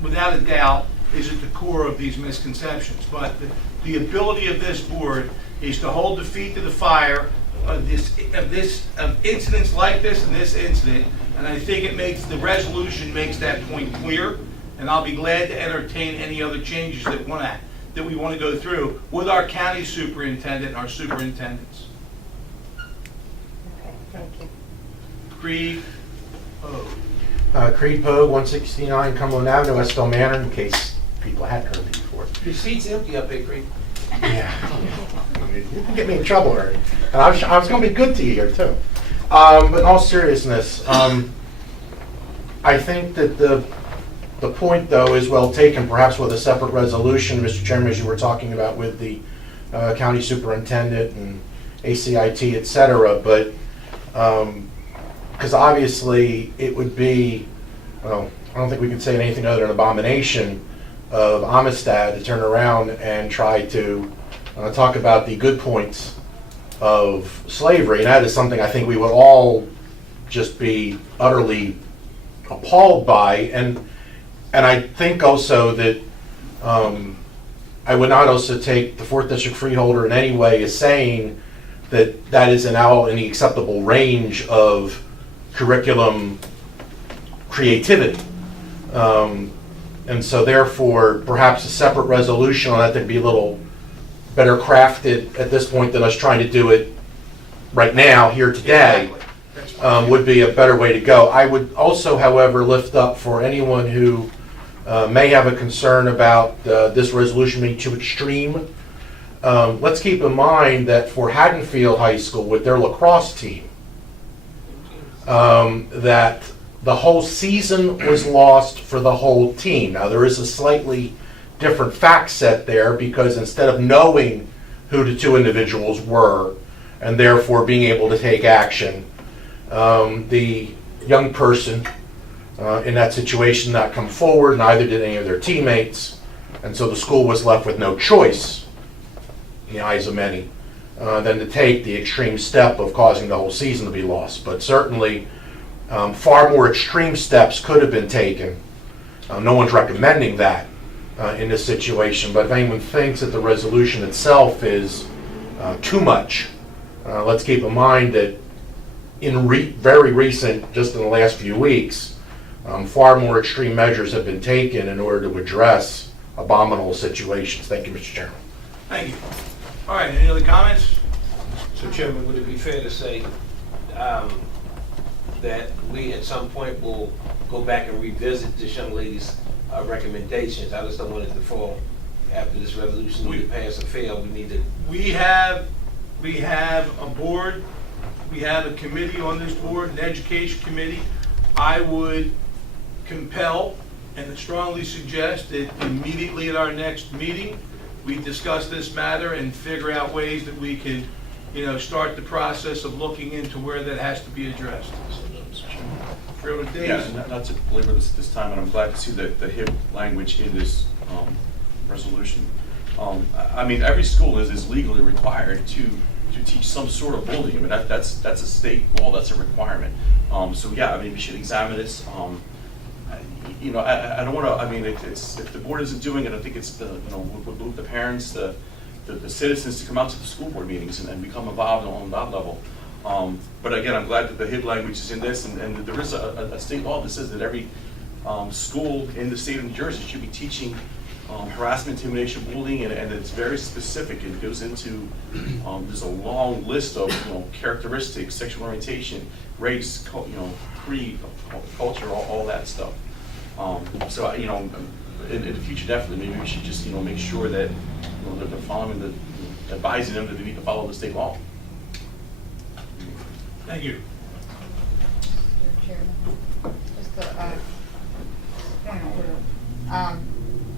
without a doubt, is at the core of these misconceptions. But the ability of this board is to hold the feet to the fire of incidents like this and this incident, and I think the resolution makes that point clear. And I'll be glad to entertain any other changes that we want to go through with our county superintendent and our superintendents. Okay, thank you. Creed Pogue. Creed Pogue, 169 Cumberland Avenue, Westville Manor, in case people hadn't heard me before. Your seat's empty up there, Creed. Yeah. You can get me in trouble already. And I was going to be good to you here, too. But in all seriousness, I think that the point, though, is well taken, perhaps with a separate resolution, Mr. Chairman, as you were talking about with the county superintendent and ACIT, et cetera, but because obviously it would be, well, I don't think we could say anything other than abomination of Amistad to turn around and try to talk about the good points of slavery, and that is something I think we would all just be utterly appalled by, and I think also that I would not also take the 4th District Freeholder in any way as saying that that is now in the acceptable range of curriculum creativity. And so therefore, perhaps a separate resolution on that would be a little better crafted at this point than us trying to do it right now, here today. Exactly. would be a better way to go. I would also, however, lift up for anyone who may have a concern about this resolution being too extreme. Let's keep in mind that for Haddonfield High School with their lacrosse team, that the whole season was lost for the whole team. Now there is a slightly different fact set there because instead of knowing who the two individuals were and therefore being able to take action, the young person in that situation not come forward, neither did any of their teammates, and so the school was left with no choice, in the eyes of many, than to take the extreme step of causing the whole season to be lost. But certainly, far more extreme steps could have been taken. No one's recommending that in this situation, but if anyone thinks that the resolution itself is too much, let's keep in mind that in very recent, just in the last few weeks, far more extreme measures have been taken in order to address abominable situations. Thank you, Mr. Chairman. Thank you. All right, any other comments? So Chairman, would it be fair to say that we at some point will go back and revisit this young lady's recommendations? I just don't want it to fall after this resolution either pass or fail. We need to. We have a board, we have a committee on this board, an education committee. I would compel and strongly suggest that immediately at our next meeting, we discuss this matter and figure out ways that we can, start the process of looking into where that has to be addressed. Freeholder Davis. Yeah, not to belabor this time, and I'm glad to see the HIP language in this resolution. I mean, every school is legally required to teach some sort of bullying. I mean, that's a state law, that's a requirement. So yeah, I mean, we should examine this. I don't want to. I mean, if the board isn't doing it, I think it's would move the parents, the citizens to come out to the school board meetings and become involved on that level. But again, I'm glad that the HIB language is in this, and there is a state law that says that every school in the state of New Jersey should be teaching harassment, intimidation, bullying, and it's very specific. It goes into there's a long list of characteristics, sexual orientation, race, creed, culture, all that stuff. So in the future, definitely, maybe we should just make sure that they're following advising them that they need to follow the state law. Thank you. Mr. Chairman, just a point of order.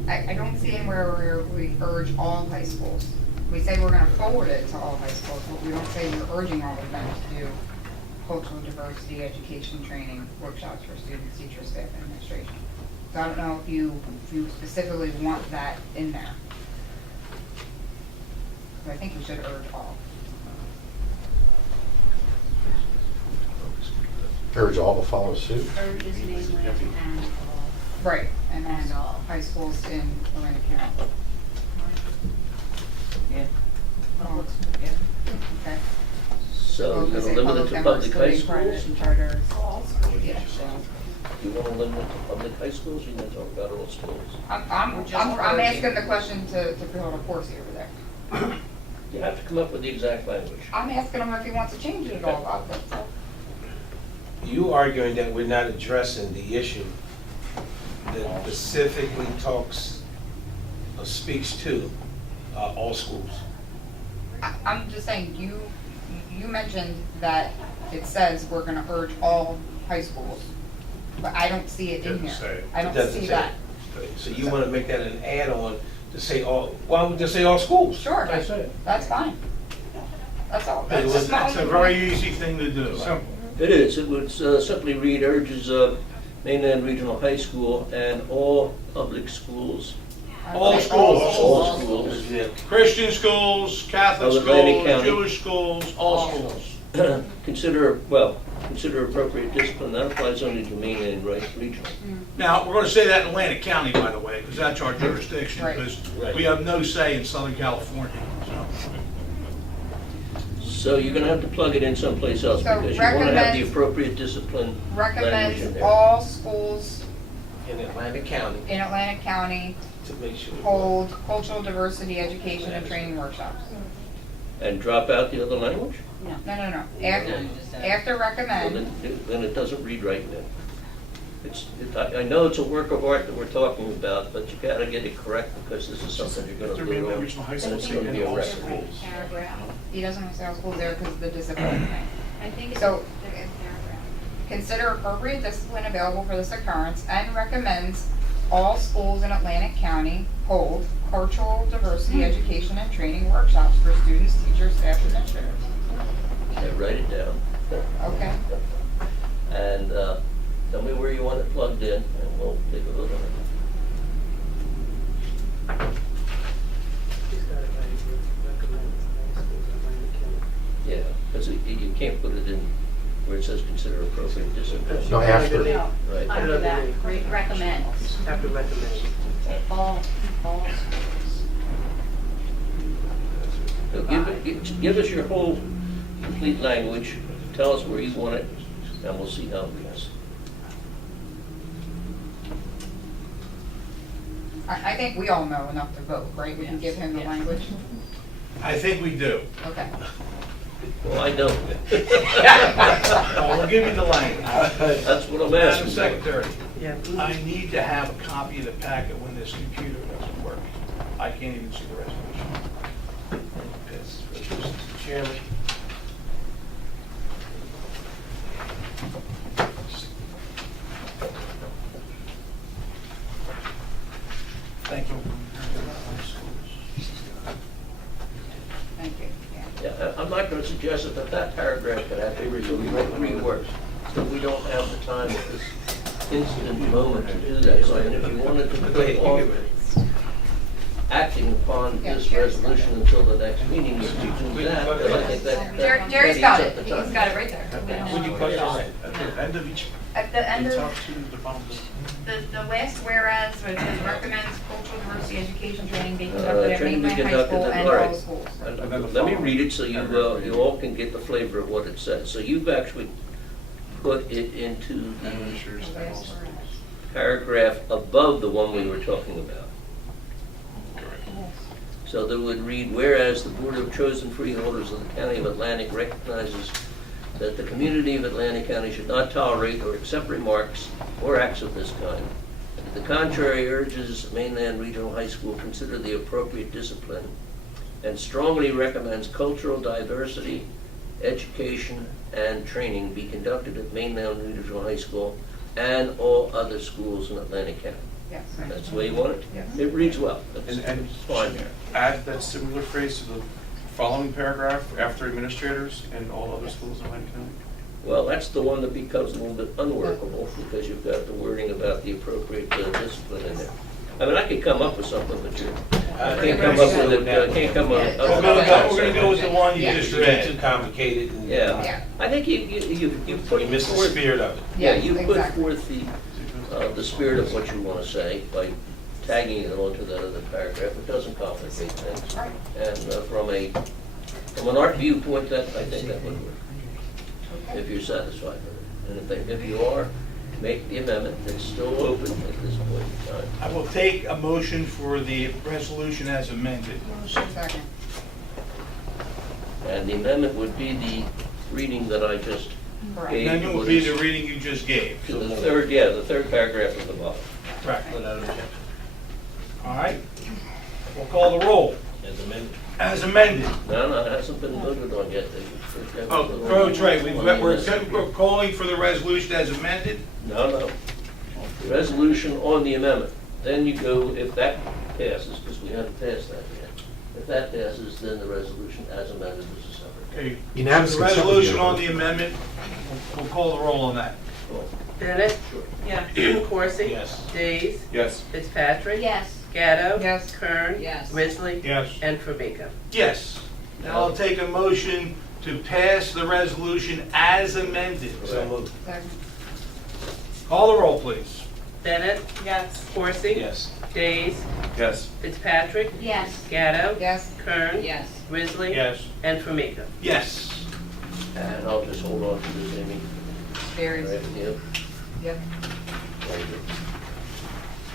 I don't see anywhere where we urge all high schools. We say we're going to forward it to all high schools, but we don't say we're urging all of them to do cultural diversity, education, training, workshops for students, teachers, staff, and administration. So I don't know if you specifically want that in there. But I think we should urge all. Urge all to follow suit. Urges mainly and all. Right, and And all. high schools in Atlantic County. Yeah. Okay. So Well, you're we going say to limit it to and public high excluding private schools? and charter. Yeah. You want to limit it to public high schools, or you going to talk about all schools? I'm asking the question to Freeholder Corsi over there. You have to come up with the exact language. I'm asking him if he wants to change it at all. You arguing that we're not addressing the issue that specifically talks or speaks to all schools. I'm just saying, you mentioned that it says we're gonna urge all high schools, but I don't see it in Doesn't here. say it. I don't Doesn't see say that. it. So you want to make that an add-on to say all, why don't we just say all schools? Sure, That's it. that's fine. That's all. That's my a only very point. easy thing to do. Simple. It is. It would simply read urges Mainland Regional High School and all public schools. All Okay, schools. All schools. Yeah. Christian schools, Catholic Of Atlantic schools, County. Jewish schools, all schools. Consider appropriate discipline. That applies only to mainland regional. Now, we're going to say that in Atlantic County, by the way, because that's our jurisdiction, Right. because Right. we have no say in Southern California. So you're going to have to plug it in someplace else So because you want to have the recommend- appropriate discipline language in Recommend there. all schools In Atlantic County in Atlantic County to make sure. hold cultural diversity, education, and training workshops. And drop out the other language? No. After Well, recommend, then it doesn't read right then. I know it's a work of art that we're talking about, but you gotta get it correct because this is something you're gonna There do. being no regional high school and it's state gonna be in a all record. schools. Paragraph. he doesn't want to say all schools there because of the discipline thing. I think it's So- the paragraph. Consider appropriate discipline available for this occurrence and recommends all schools in Atlantic County hold cultural diversity education and training workshops for students, teachers, staff, and administrators. Yeah, write it down. Okay? And tell me where you want it plugged in, and we'll take a look at it. Yeah, because you can't put it in where it says consider appropriate discipline. No, after. Right. Under that, recommend. After recommend. All schools. So give us your whole complete language, tell us where you want it, and we'll see how it reads. I think we all know enough to vote, right? We can give him the language? I think we do. Okay. Well, I don't. We'll give you the language. That's what I'm Madam asking. Secretary, Yeah. I need to have a copy of the packet when this computer doesn't work. I can't even see the resolution. Mr. Chairman. Thank you. Thank you. Yeah. Yeah, I'm not going to suggest that paragraph could have to be reworked, but we don't have the time at this instant moment to do that. So I mean, if you wanted to put off acting upon this resolution until the next meeting, you could do that, but I think that. Jerry's that got eats it. up the He's time. got it right there. Would you put at the end of each, At the end talk of, to the bottom of the last whereas, where it says recommends cultural diversity education training be conducted at Training be Mainland High conducted School at- and all right. all schools. Let me read it so you all can get the flavor of what it says. So you've actually put it into the administrators The and last also. whereas. paragraph above the one we were talking about. So that would read, whereas the Board of Chosen Freeholders of the County of Atlantic recognizes that the community of Atlantic County should not tolerate or accept remarks or acts of this kind. To the contrary, urges Mainland Regional High School consider the appropriate discipline and strongly recommends cultural diversity, education, and training be conducted at Mainland Regional High School and all other schools in Atlantic County. Yes. That's the way you want it? Yes. It reads well. It's And fine. add that similar phrase to the following paragraph, after administrators and all other schools in Atlantic County. Well, that's the one that becomes a little bit unworkable because you've got the wording about the appropriate discipline in there. I mean, I could come up with something, but I can't come up with it, I can't come up. We're gonna go with the one you just read. Too complicated and. Yeah, Yeah. I think you put You miss the forth, spirit of it. yeah, Yes, you put exactly. forth the spirit of what you want to say by tagging it onto that other paragraph. It doesn't complicate things. Right. And from an art viewpoint, that, I think that would work, if you're satisfied with it. And if you are, make the amendment. It's still open at this point in time. I will take a motion for the resolution as amended. Second. And the amendment would be the reading that I just Correct. gave. Then it will be the reading you just gave. To the third paragraph of the bottom. Correct. All right. We'll call the roll. As amended. As amended. No, it hasn't been voted on yet. Oh, that's right. We're calling for the resolution as amended. No. The resolution on the amendment. Then you go, if that passes, because we haven't passed that yet. If that passes, then the resolution as amended is a separate. Okay. Unanimous The consent resolution agenda. on the amendment, we'll call the roll on that. Well, Bennett? sure. Yeah. Corsi? Yes. Days? Yes. Fitzpatrick? Yes. Gatto? Yes. Kern? Yes. Risley? Yes. And Formica. Yes. Now I'll take a motion to pass the resolution as amended. So moved. Second. Call the roll, please. Bennett? Yes. Corsi? Yes. Days? Yes. Fitzpatrick? Yes. Gatto? Yes. Kern? Yes. Risley? Yes. And Formica. Yes. And I'll just hold on to this, Amy. Varies. Right, yeah. Yep. Thank you.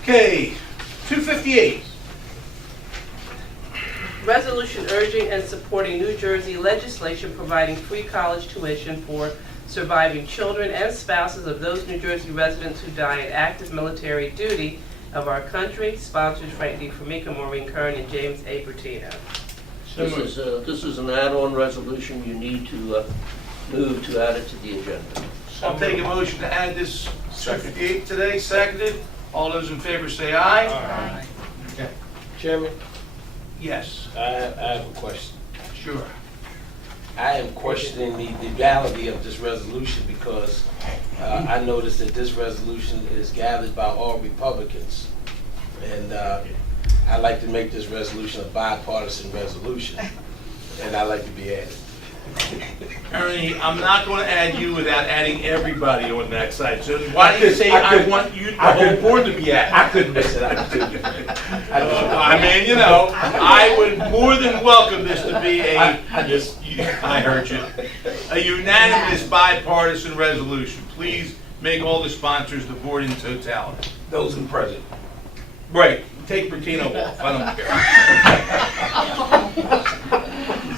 Okay, 258. Resolution urging and supporting New Jersey legislation providing free college tuition for surviving children and spouses of those New Jersey residents who die in active military duty of our country. Sponsors Frank D. Formica, Maureen Kern, and James A. Bertino. This is an add-on resolution. You need to move to add it to the agenda. I'll take a motion to add this 258 today, seconded. All those in favor say aye. Aye. Okay. Chairman, Yes, I have a question. sure. I am questioning the legality of this resolution because I noticed that this resolution is gathered by all Republicans. And I'd like to make this resolution a bipartisan resolution, and I'd like to be added. Ernie, I'm not going to add you without adding everybody on that side. So why do you say I want you, the whole board to be added? I couldn't miss it. I mean, you know, I would more than welcome this to be I heard you, a unanimous bipartisan resolution. Please make all the sponsors the board in totality. Those in present. Right, take Bertino off, I don't care.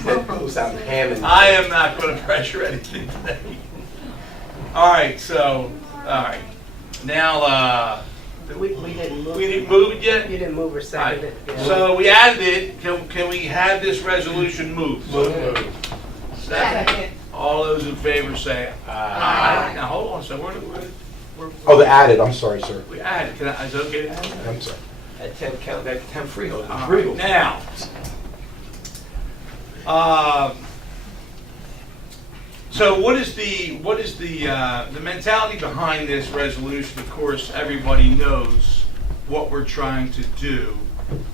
That goes out hamming. I am not going to pressure anything today. All right, so, all right. Now, We didn't move. we didn't move it yet? You didn't move or second it. Yeah. So we added it. Can we have this resolution moved? Move. Second. All those in favor say aye. Now, hold on, so we're Oh, the added, I'm sorry, sir. we added. Is it okay to add it? I'm sorry. At 10 count, that 10 freehold. All right, now, so what is the mentality behind this resolution? Of course, everybody knows what we're trying to do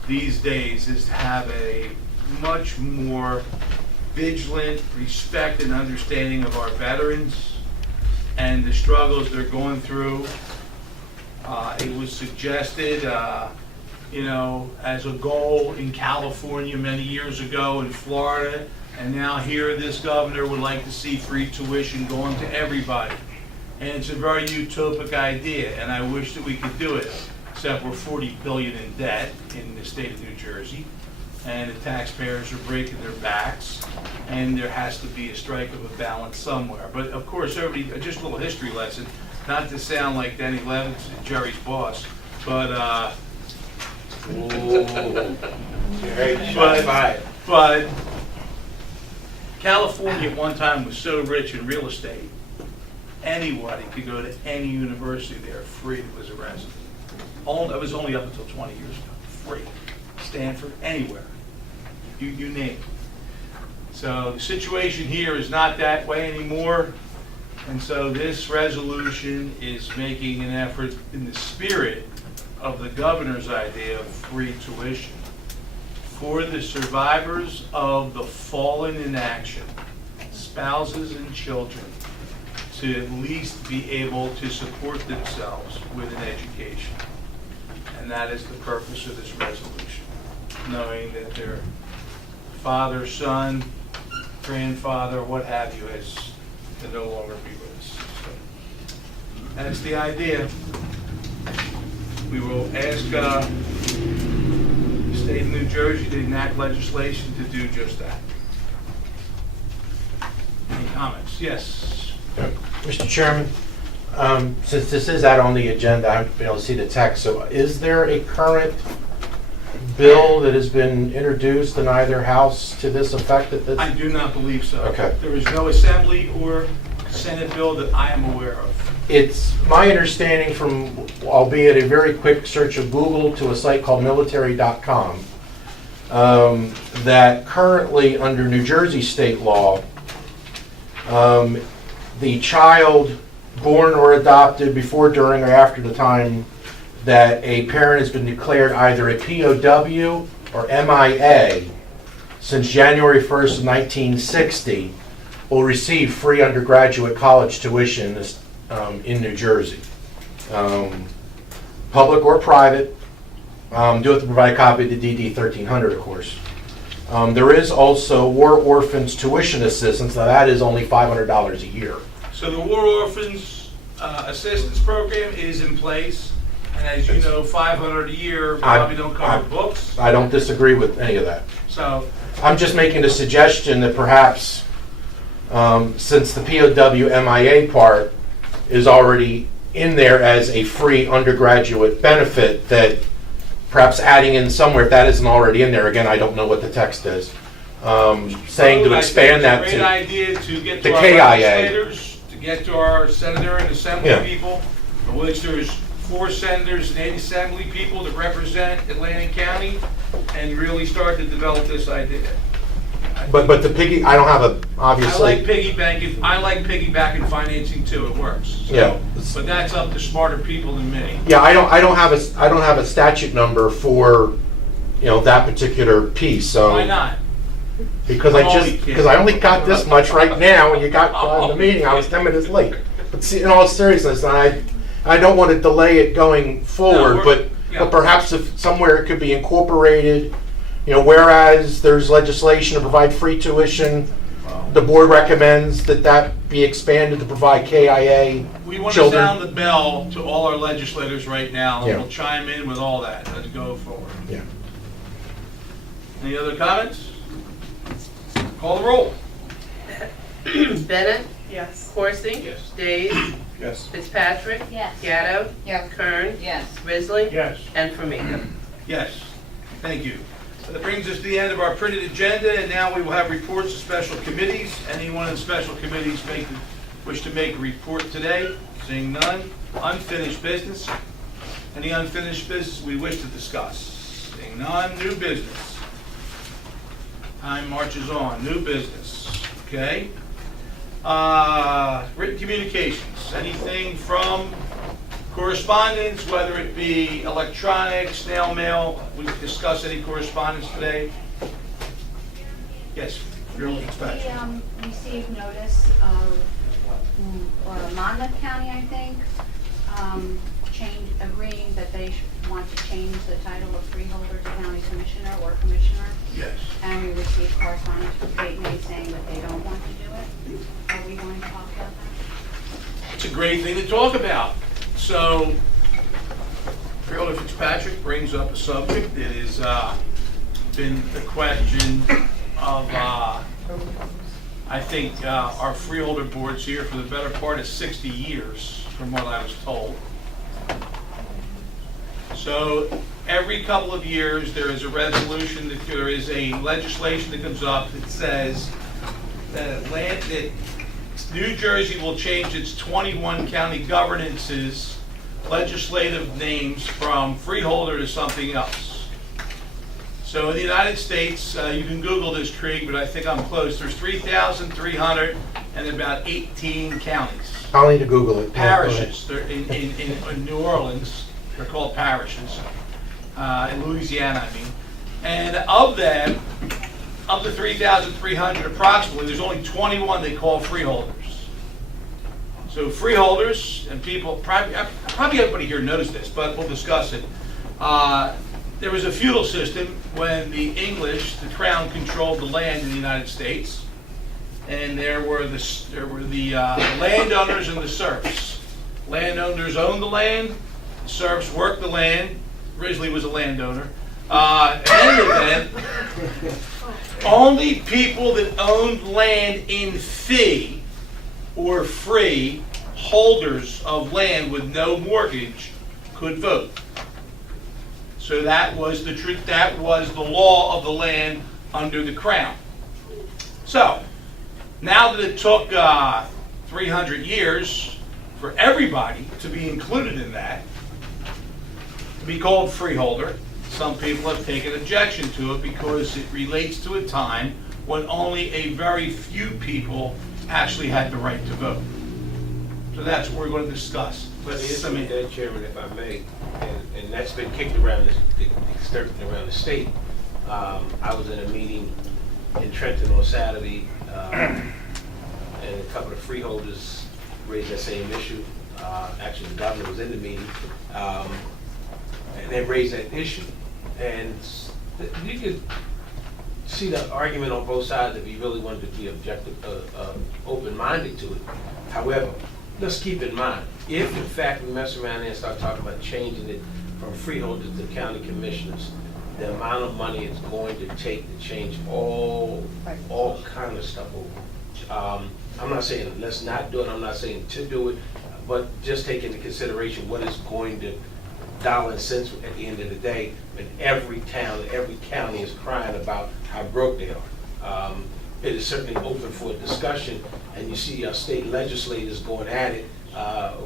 these days is to have a much more vigilant respect and understanding of our veterans and the struggles they're going through. It was suggested, as a goal in California many years ago, in Florida, and now here this governor would like to see free tuition going to everybody. And it's a very utopic idea, and I wish that we could do it, except we're $40 billion in debt in the state of New Jersey, and the taxpayers are breaking their backs, and there has to be a strike of a balance somewhere. But of course, everybody, just a little history lesson, not to sound like Denny Levinson, Jerry's boss, but but California at one time was so rich in real estate, anybody could go to any university there free that was a resident. It was only up until 20 years ago, free. Stanford, anywhere, you name it. So the situation here is not that way anymore, and so this resolution is making an effort in the spirit of the governor's idea of free tuition for the survivors of the fallen in action, spouses and children, to at least be able to support themselves with an education. And that is the purpose of this resolution, knowing that their father, son, grandfather, what have you, is to no longer be with us. So that's the idea. We will ask the state of New Jersey to enact legislation to do just that. Any comments? Yes. Mr. Chairman, since this is out on the agenda, I haven't been able to see the text, so is there a current bill that has been introduced in either house to this effect? I do not believe so. Okay. There is no assembly or Senate bill that I am aware of. It's my understanding from, albeit a very quick search of Google to a site called military.com, that currently under New Jersey state law, the child born or adopted before, during, or after the time that a parent has been declared either a POW or MIA since January 1st of 1960 will receive free undergraduate college tuition in New Jersey. Public or private. Do have to provide a copy of the DD 1300, of course. There is also War Orphans Tuition Assistance. Now that is only $500 a year. So the War Orphans Assistance Program is in place. And as you know, 500 a year probably don't cover books. I don't disagree with any of that. So, I'm just making a suggestion that perhaps, since the POW MIA part is already in there as a free undergraduate benefit, that perhaps adding in somewhere, if that isn't already in there, again, I don't know what the text is, saying to expand that It's a great to idea to get the to our KIA. legislators, to get to our senator and assembly Yeah. people, of which there's 4 senators and 8 assembly people that represent Atlantic County, and really start to develop this idea. But the piggy, I don't have a, I obviously. like piggybacking financing too, it works. So, Yeah. but that's up to smarter people than me. Yeah, I don't have a statute number for, that particular piece, so. Why not? Because I'm only kidding. I only got this much right now, and you got the meeting, I was 10 minutes late. But see, in all seriousness, I don't want to delay it going forward, but perhaps if somewhere it could be incorporated, whereas there's legislation to provide free tuition, the board recommends that be expanded to provide KIA We want to children. sound the bell to all our legislators right now, and Yeah. we'll chime in with all that. Let's go forward. Yeah. Any other comments? Call the roll. Bennett? Yes. Coursing? Yes. Days? Yes. Fitzpatrick? Yes. Gatto? Yes. Kern? Yes. Risley? Yes. And Formica. Yes. Thank you. That brings us to the end of our printed agenda, and now we will have reports of special committees. Anyone in special committees wish to make a report today? Seeing none. Unfinished business. Any unfinished business we wish to discuss? Seeing none. New business. Time marches on. New business. Okay. Written communications. Anything from correspondence, whether it be electronic, snail mail? We discuss any correspondence today? Yes, Freeholder Dispatch. We received notice of Monmouth County, I think, agreeing that they want to change the title of freeholder to county commissioner or commissioner. Yes. And we received correspondence from State May saying that they don't want to do it. Are we going to talk about that? It's a great thing to talk about. So, Freeholder Fitzpatrick brings up a subject that has been the question of, I think, our freeholder boards here for the better part of 60 years, from what I was told. So, every couple of years, there is a resolution, that there is a legislation that comes up that says that New Jersey will change its 21 county governances, legislative names from freeholder to something else. So in the United States, you can Google this, Krieg, but I think I'm close. There's 3,300 and about 18 counties. I'll need to Google it. Parishes. They're in New Orleans, they're called parishes. In Louisiana, I mean. And of them, of the 3,300 approximately, there's only 21 they call freeholders. So freeholders, and people, probably everybody here knows this, but we'll discuss it. There was a feudal system when the English, the crown, controlled the land in the United States, and there were the landowners and the serfs. Landowners owned the land, the serfs worked the land. Risley was a landowner. In any event, only people that owned land in fee or free holders of land with no mortgage could vote. So that was the law of the land under the crown. So now that it took 300 years for everybody to be included in that, to be called freeholder, some people have taken objection to it because it relates to a time when only a very few people actually had the right to vote. So that's what we're going to discuss. But that, Chairman, if I may, and that's been kicked around around the state. I was in a meeting in Trenton on Saturday, and a couple of freeholders raised that same issue. Actually, the governor was in the meeting, and they raised that issue. And you could see the argument on both sides if you really wanted to be objective, open-minded to it. However, let's keep in mind, if in fact we mess around and start talking about changing it from freeholders to county commissioners, the amount of money it's going to take to change all kind of stuff over. I'm not saying let's not do it, I'm not saying to do it, but just take into consideration what it's going to dollar and cents at the end of the day. And every town, every county is crying about how broke they are. It is certainly open for discussion, and you see our state legislators going at it,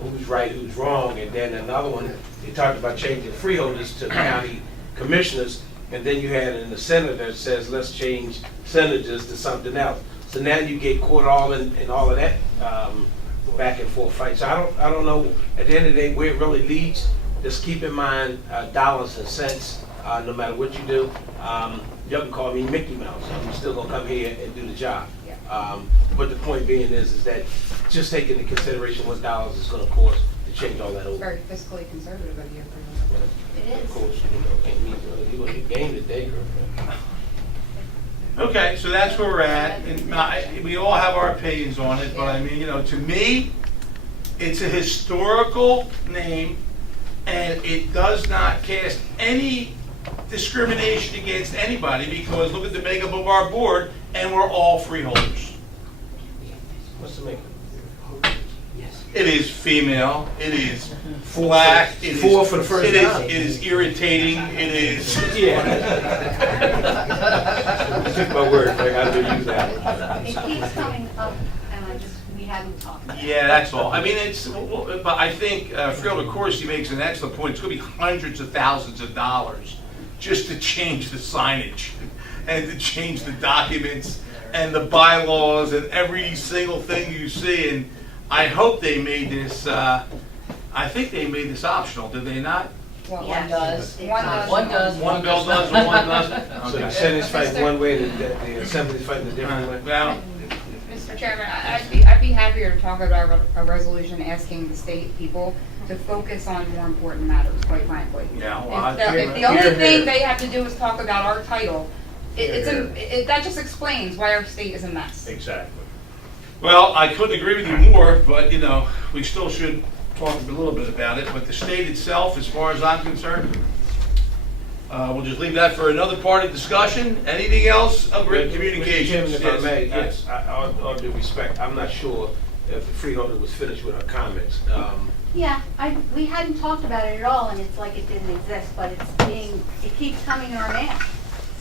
who's right, who's wrong, and then another one, they talked about changing freeholders to county commissioners, and then you had in the Senate that says, let's change senators to something else. So now you get caught all in all of that back and forth fight. So I don't know, at the end of the day, where it really leads. Just keep in mind dollars and cents, no matter what you do. You can call me Mickey Mouse. I'm still gonna come here and do the job. But the point being is that just take into consideration what dollars it's gonna cost to change all that over. Very fiscally conservative of you. It Of is. course, you want to game today, girlfriend. Okay, so that's where we're at, and we all have our opinions on it, but I mean, to me, it's a historical name, and it does not cast any discrimination against anybody, because look at the makeup of our board, and we're all freeholders. What's the makeup? It is female, it is black, it is... Four for the first time. It is irritating, it is... Yeah. I took my word, I gotta use that. It keeps coming up, and we haven't talked about it. Yeah, that's all. I mean, but I think Freeholder Corsi makes an excellent point. It's going to be hundreds of thousands of dollars just to change the signage and to change the documents and the bylaws and every single thing you see. And I hope they made this, I think they made this optional, did they not? Well, Yes. one does. It's One does. One does. One bill does and one doesn't? So the Senate's fighting one way, the Assembly's fighting a different way. Well, Mr. Chairman, I'd be happier to talk about a resolution asking the state people to focus on more important matters, quite frankly. yeah, well, If the only thing they have to do is talk about our title, that just explains why our state is a mess. Exactly. well, I couldn't agree with you more, but, we still should talk a little bit about it. But the state itself, as far as I'm concerned, we'll just leave that for another part of discussion. Anything else? Written communications? Mr. Chairman, if I may, Yes. all due respect, I'm not sure if the freeholder was finished with her comments. Yeah, we hadn't talked about it at all, and it's like it didn't exist, but it keeps coming in our mail.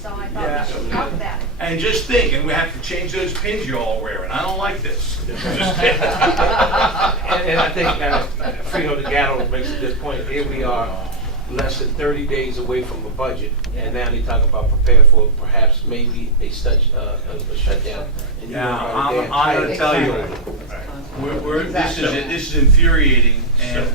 So I thought we should talk about it. And just think, and we have to change those pins you all are wearing. I don't like this. Just kidding. And I think Freeholder Gatto makes a good point. Here we are, less than 30 days away from a budget, and now they talk about prepare for perhaps maybe a shutdown. And you're Now, gonna have a damn I'm tight going to tell you, schedule. this is infuriating, and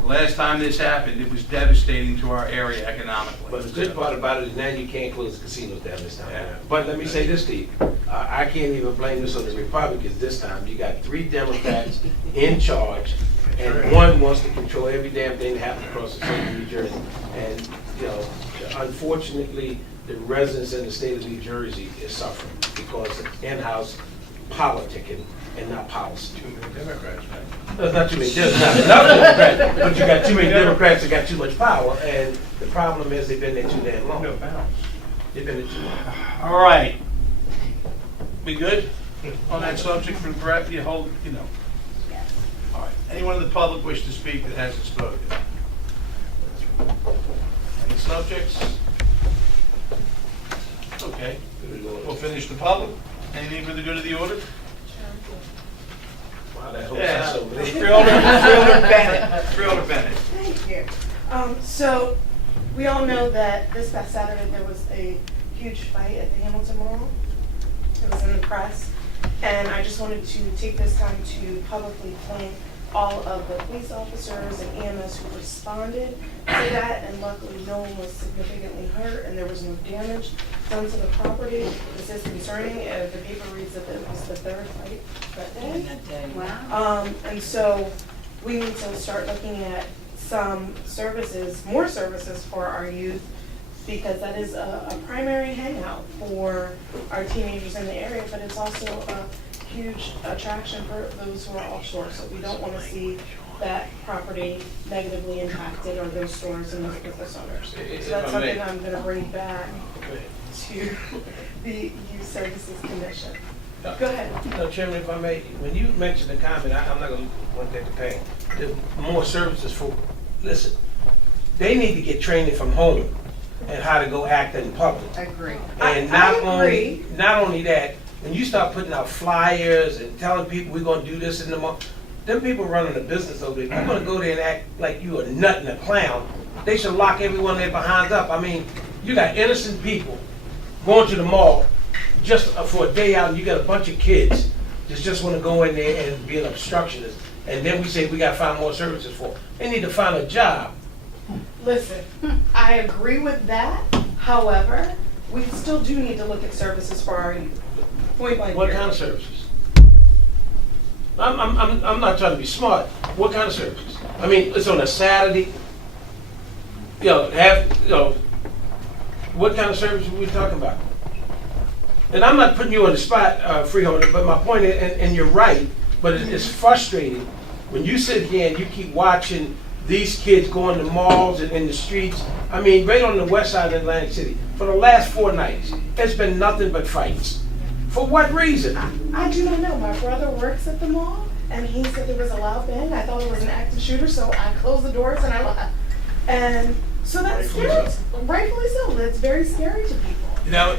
the last time this happened, it was devastating to our area economically. But the good part about it is now you can't close the casinos down this time. Yeah. But let me say this to you, I can't even blame this on the Republicans this time. You got 3 Democrats in charge, and one wants to control every damn thing that happens across the state of New Jersey. And, unfortunately, the residents in the state of New Jersey is suffering because of in-house politicking and not policy. Too many Democrats, man. There's not too many Democrats, but you got too many Democrats that got too much power, and the problem is they've been there too damn long. No balance. They've been there too long. All right. We good on that subject for the breath? You hold, Yes. All right. Anyone in the public wish to speak that hasn't spoken? Any subjects? Okay. We'll finish the public. Anything for the good of the order? Wow, that whole Yeah. side over there. Freeholder Bennett. Thank you. So, we all know that this past Saturday there was a huge fight at the Hamilton Mall. It was in the press, and I just wanted to take this time to publicly thank all of the police officers and EMS who responded to that, and luckily no one was significantly hurt and there was no damage done to the property. This is concerning. The paper reads that it was the 3rd fight that day. Wow. And so we need to start looking at some services, more services for our youth, because that is a primary hangout for our teenagers in the area, but it's also a huge attraction for those who are offshore, so we don't want to see that property negatively impacted or those stores and those business owners. So that's something I'm going to bring back to the Youth Services Commission. Go ahead. Chairman, if I may, when you mentioned the comment, I'm not going to want that to pay. There's more services for, listen, they need to get training from home and how to go act in public. I agree. And I agree. not only that, when you start putting out flyers and telling people we're gonna do this in the month, them people running a business over there, you're gonna go there and act like you a nut and a clown, they should lock everyone their behinds up. I mean, you got innocent people going to the mall just for a day out, and you got a bunch of kids that just wanna go in there and be an obstructionist. And then we say we gotta find more services for them. They need to find a job. Listen, I agree with that. However, we still do need to look at services for our youth. Point blank. What period. kind of services? I'm not trying to be smart. What kind of services? I mean, it's on a Saturday. What kind of services are we talking about? And I'm not putting you on the spot, Freeholder, but my point is, and you're right, but it's frustrating when you sit here and you keep watching these kids go in the malls and in the streets. I mean, right on the west side of Atlantic City, for the last 4 nights, it's been nothing but fights. For what reason? I do not know. My brother works at the mall, and he said there was a loud bang. I thought it was an active shooter, so I closed the doors and I left. And so that's scary. Rightfully so. That's very scary to people. You know,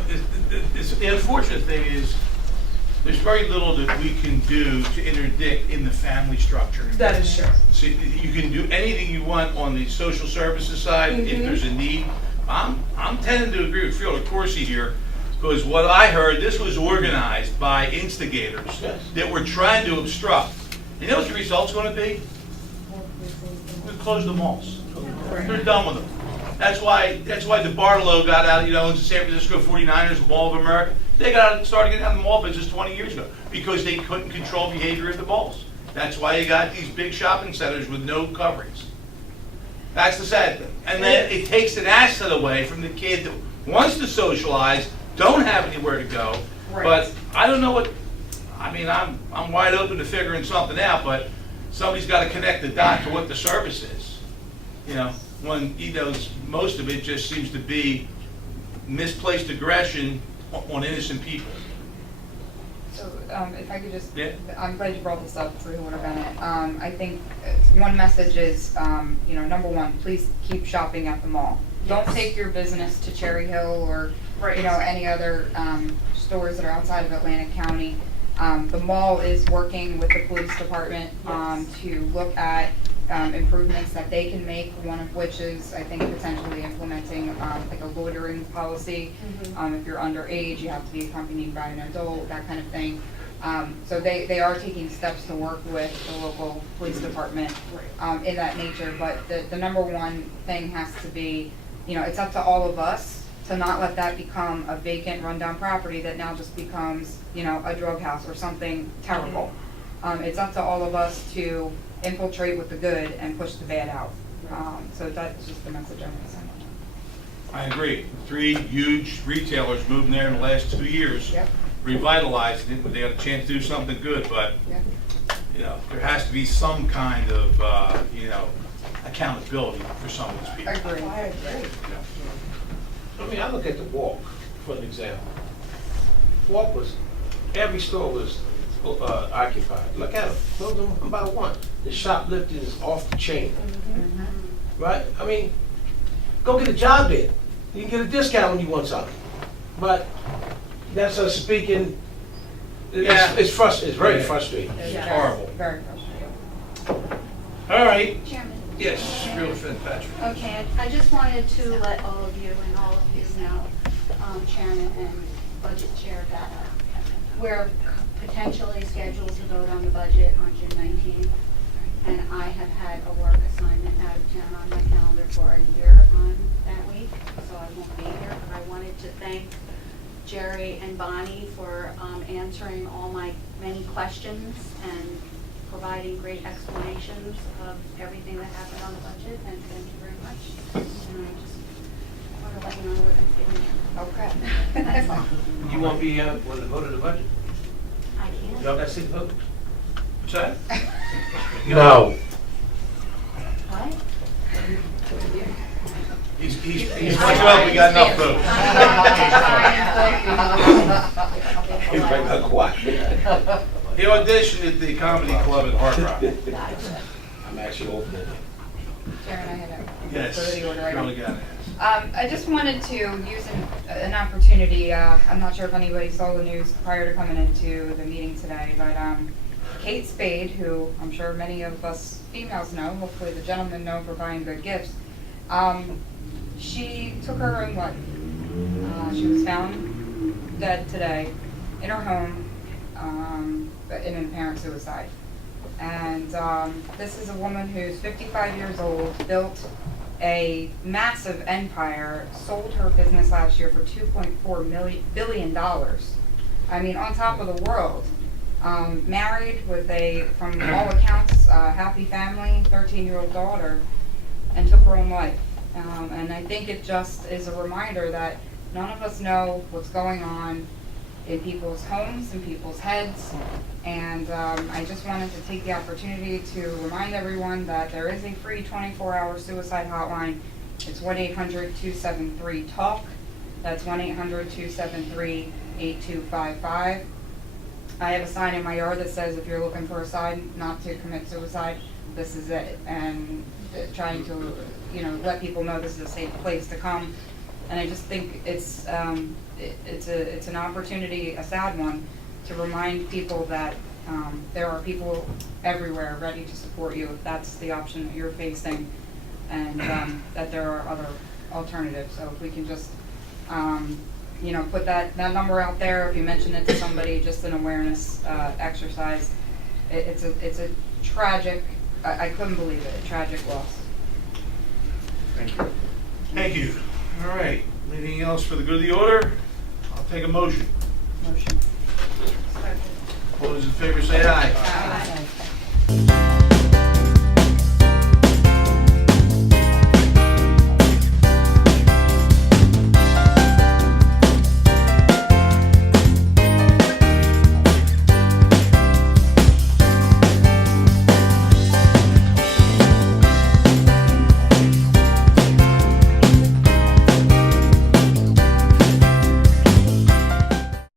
the unfortunate thing is, there's very little that we can do to interdict in the family structure. That is true. See, you can do anything you want on the social services side if there's a need. I'm tending to agree with Freeholder Corsi here, because what I heard, this was organized by instigators that were trying to obstruct. You know what the result's going to be? We close the malls. They're done with them. That's why DeBartolo got out, into San Francisco 49ers, Mall of America. They started getting out of the mall business 20 years ago because they couldn't control behavior at the malls. That's why you got these big shopping centers with no coverings. That's the sad thing. And then it takes an asset away from the kid that wants to socialize, don't have anywhere to go. Right. But I don't know I'm wide open to figuring something out, but somebody's got to connect the dot to what the service is. When most of it just seems to be misplaced aggression on innocent people. So, if I could just, Yeah. I'm glad you brought this up, Freeholder Bennett. I think one message is, number one, please keep shopping at the mall. Don't take your business to Cherry Hill or, any other stores that are outside of Atlantic County. The mall is working with the police department to look at improvements that they can make, one of which is, I think, potentially implementing like a loitering policy. If you're underage, you have to be accompanied by an adult, that kind of thing. So they are taking steps to work with the local police department in that nature. But the number one thing has to be, it's up to all of us to not let that become a vacant, rundown property that now just becomes, a drug house or something terrible. It's up to all of us to infiltrate with the good and push the bad out. So that's just the message I'm going to send. I agree. 3 huge retailers moved in there in the last 2 years, revitalized it, but they had a chance to do something good. But there has to be some kind of accountability for some of these people. I agree. I look at the Walk, for an example. Walk every store was occupied. Look at them. Close them one by one. The shoplifting is off the chain. Right? Go get a job there. You can get a discount when you want something. But that's us speaking. It's frustrating. It's very frustrating. It's horrible. Very frustrating. All right. Chairman. Yes, Real Fitzpatrick. Okay, I just wanted to let all of you know, Chairman and Budget Chair, that we're potentially scheduled to vote on the budget on June 19th. And I have had a work assignment out of town on my calendar for a year on that week, so I won't be here. I wanted to thank Jerry and Bonnie for answering all my many questions and providing great explanations of everything that happened on the budget, and thank you very much. And I just want to let you know what I'm feeling here. Okay. You won't be here when the vote of the budget? I can. Y'all got 6 votes? What's that? No. What? He's much up, we got enough votes. He's right now quiet. He auditioned at the Comedy Club in Hard Rock. I'm actually off the. Sharon, I had a Yes, for the order item. Charlie got it. I just wanted to use an opportunity, I'm not sure if anybody saw the news prior to coming into the meeting today, but Kate Spade, who I'm sure many of us females know, hopefully the gentlemen know for buying good gifts, she took her own life. She was found dead today in her home in an apparent suicide. And this is a woman who's 55 years old, built a massive empire, sold her business last year for $2.4 billion. I mean, on top of the world. Married with a, from all accounts, happy family, 13-year-old daughter, and took her own life. And I think it just is a reminder that none of us know what's going on in people's homes, in people's heads. And I just wanted to take the opportunity to remind everyone that there is a free 24-hour suicide hotline. It's 1-800-273-TALK. That's 1-800-273-8255. I have a sign in my yard that says if you're looking for a sign not to commit suicide, this is it. And trying to, let people know this is a safe place to come. And I just think it's an opportunity, a sad one, to remind people that there are people everywhere ready to support you if that's the option that you're facing, and that there are other alternatives. So if we can just, put that number out there, if you mention it to somebody, just an awareness exercise. It's a tragic, I couldn't believe it, a tragic loss. Thank you. Thank you. All right, anything else for the good of the order? I'll take a motion. Motion. All those in favor say aye. Aye.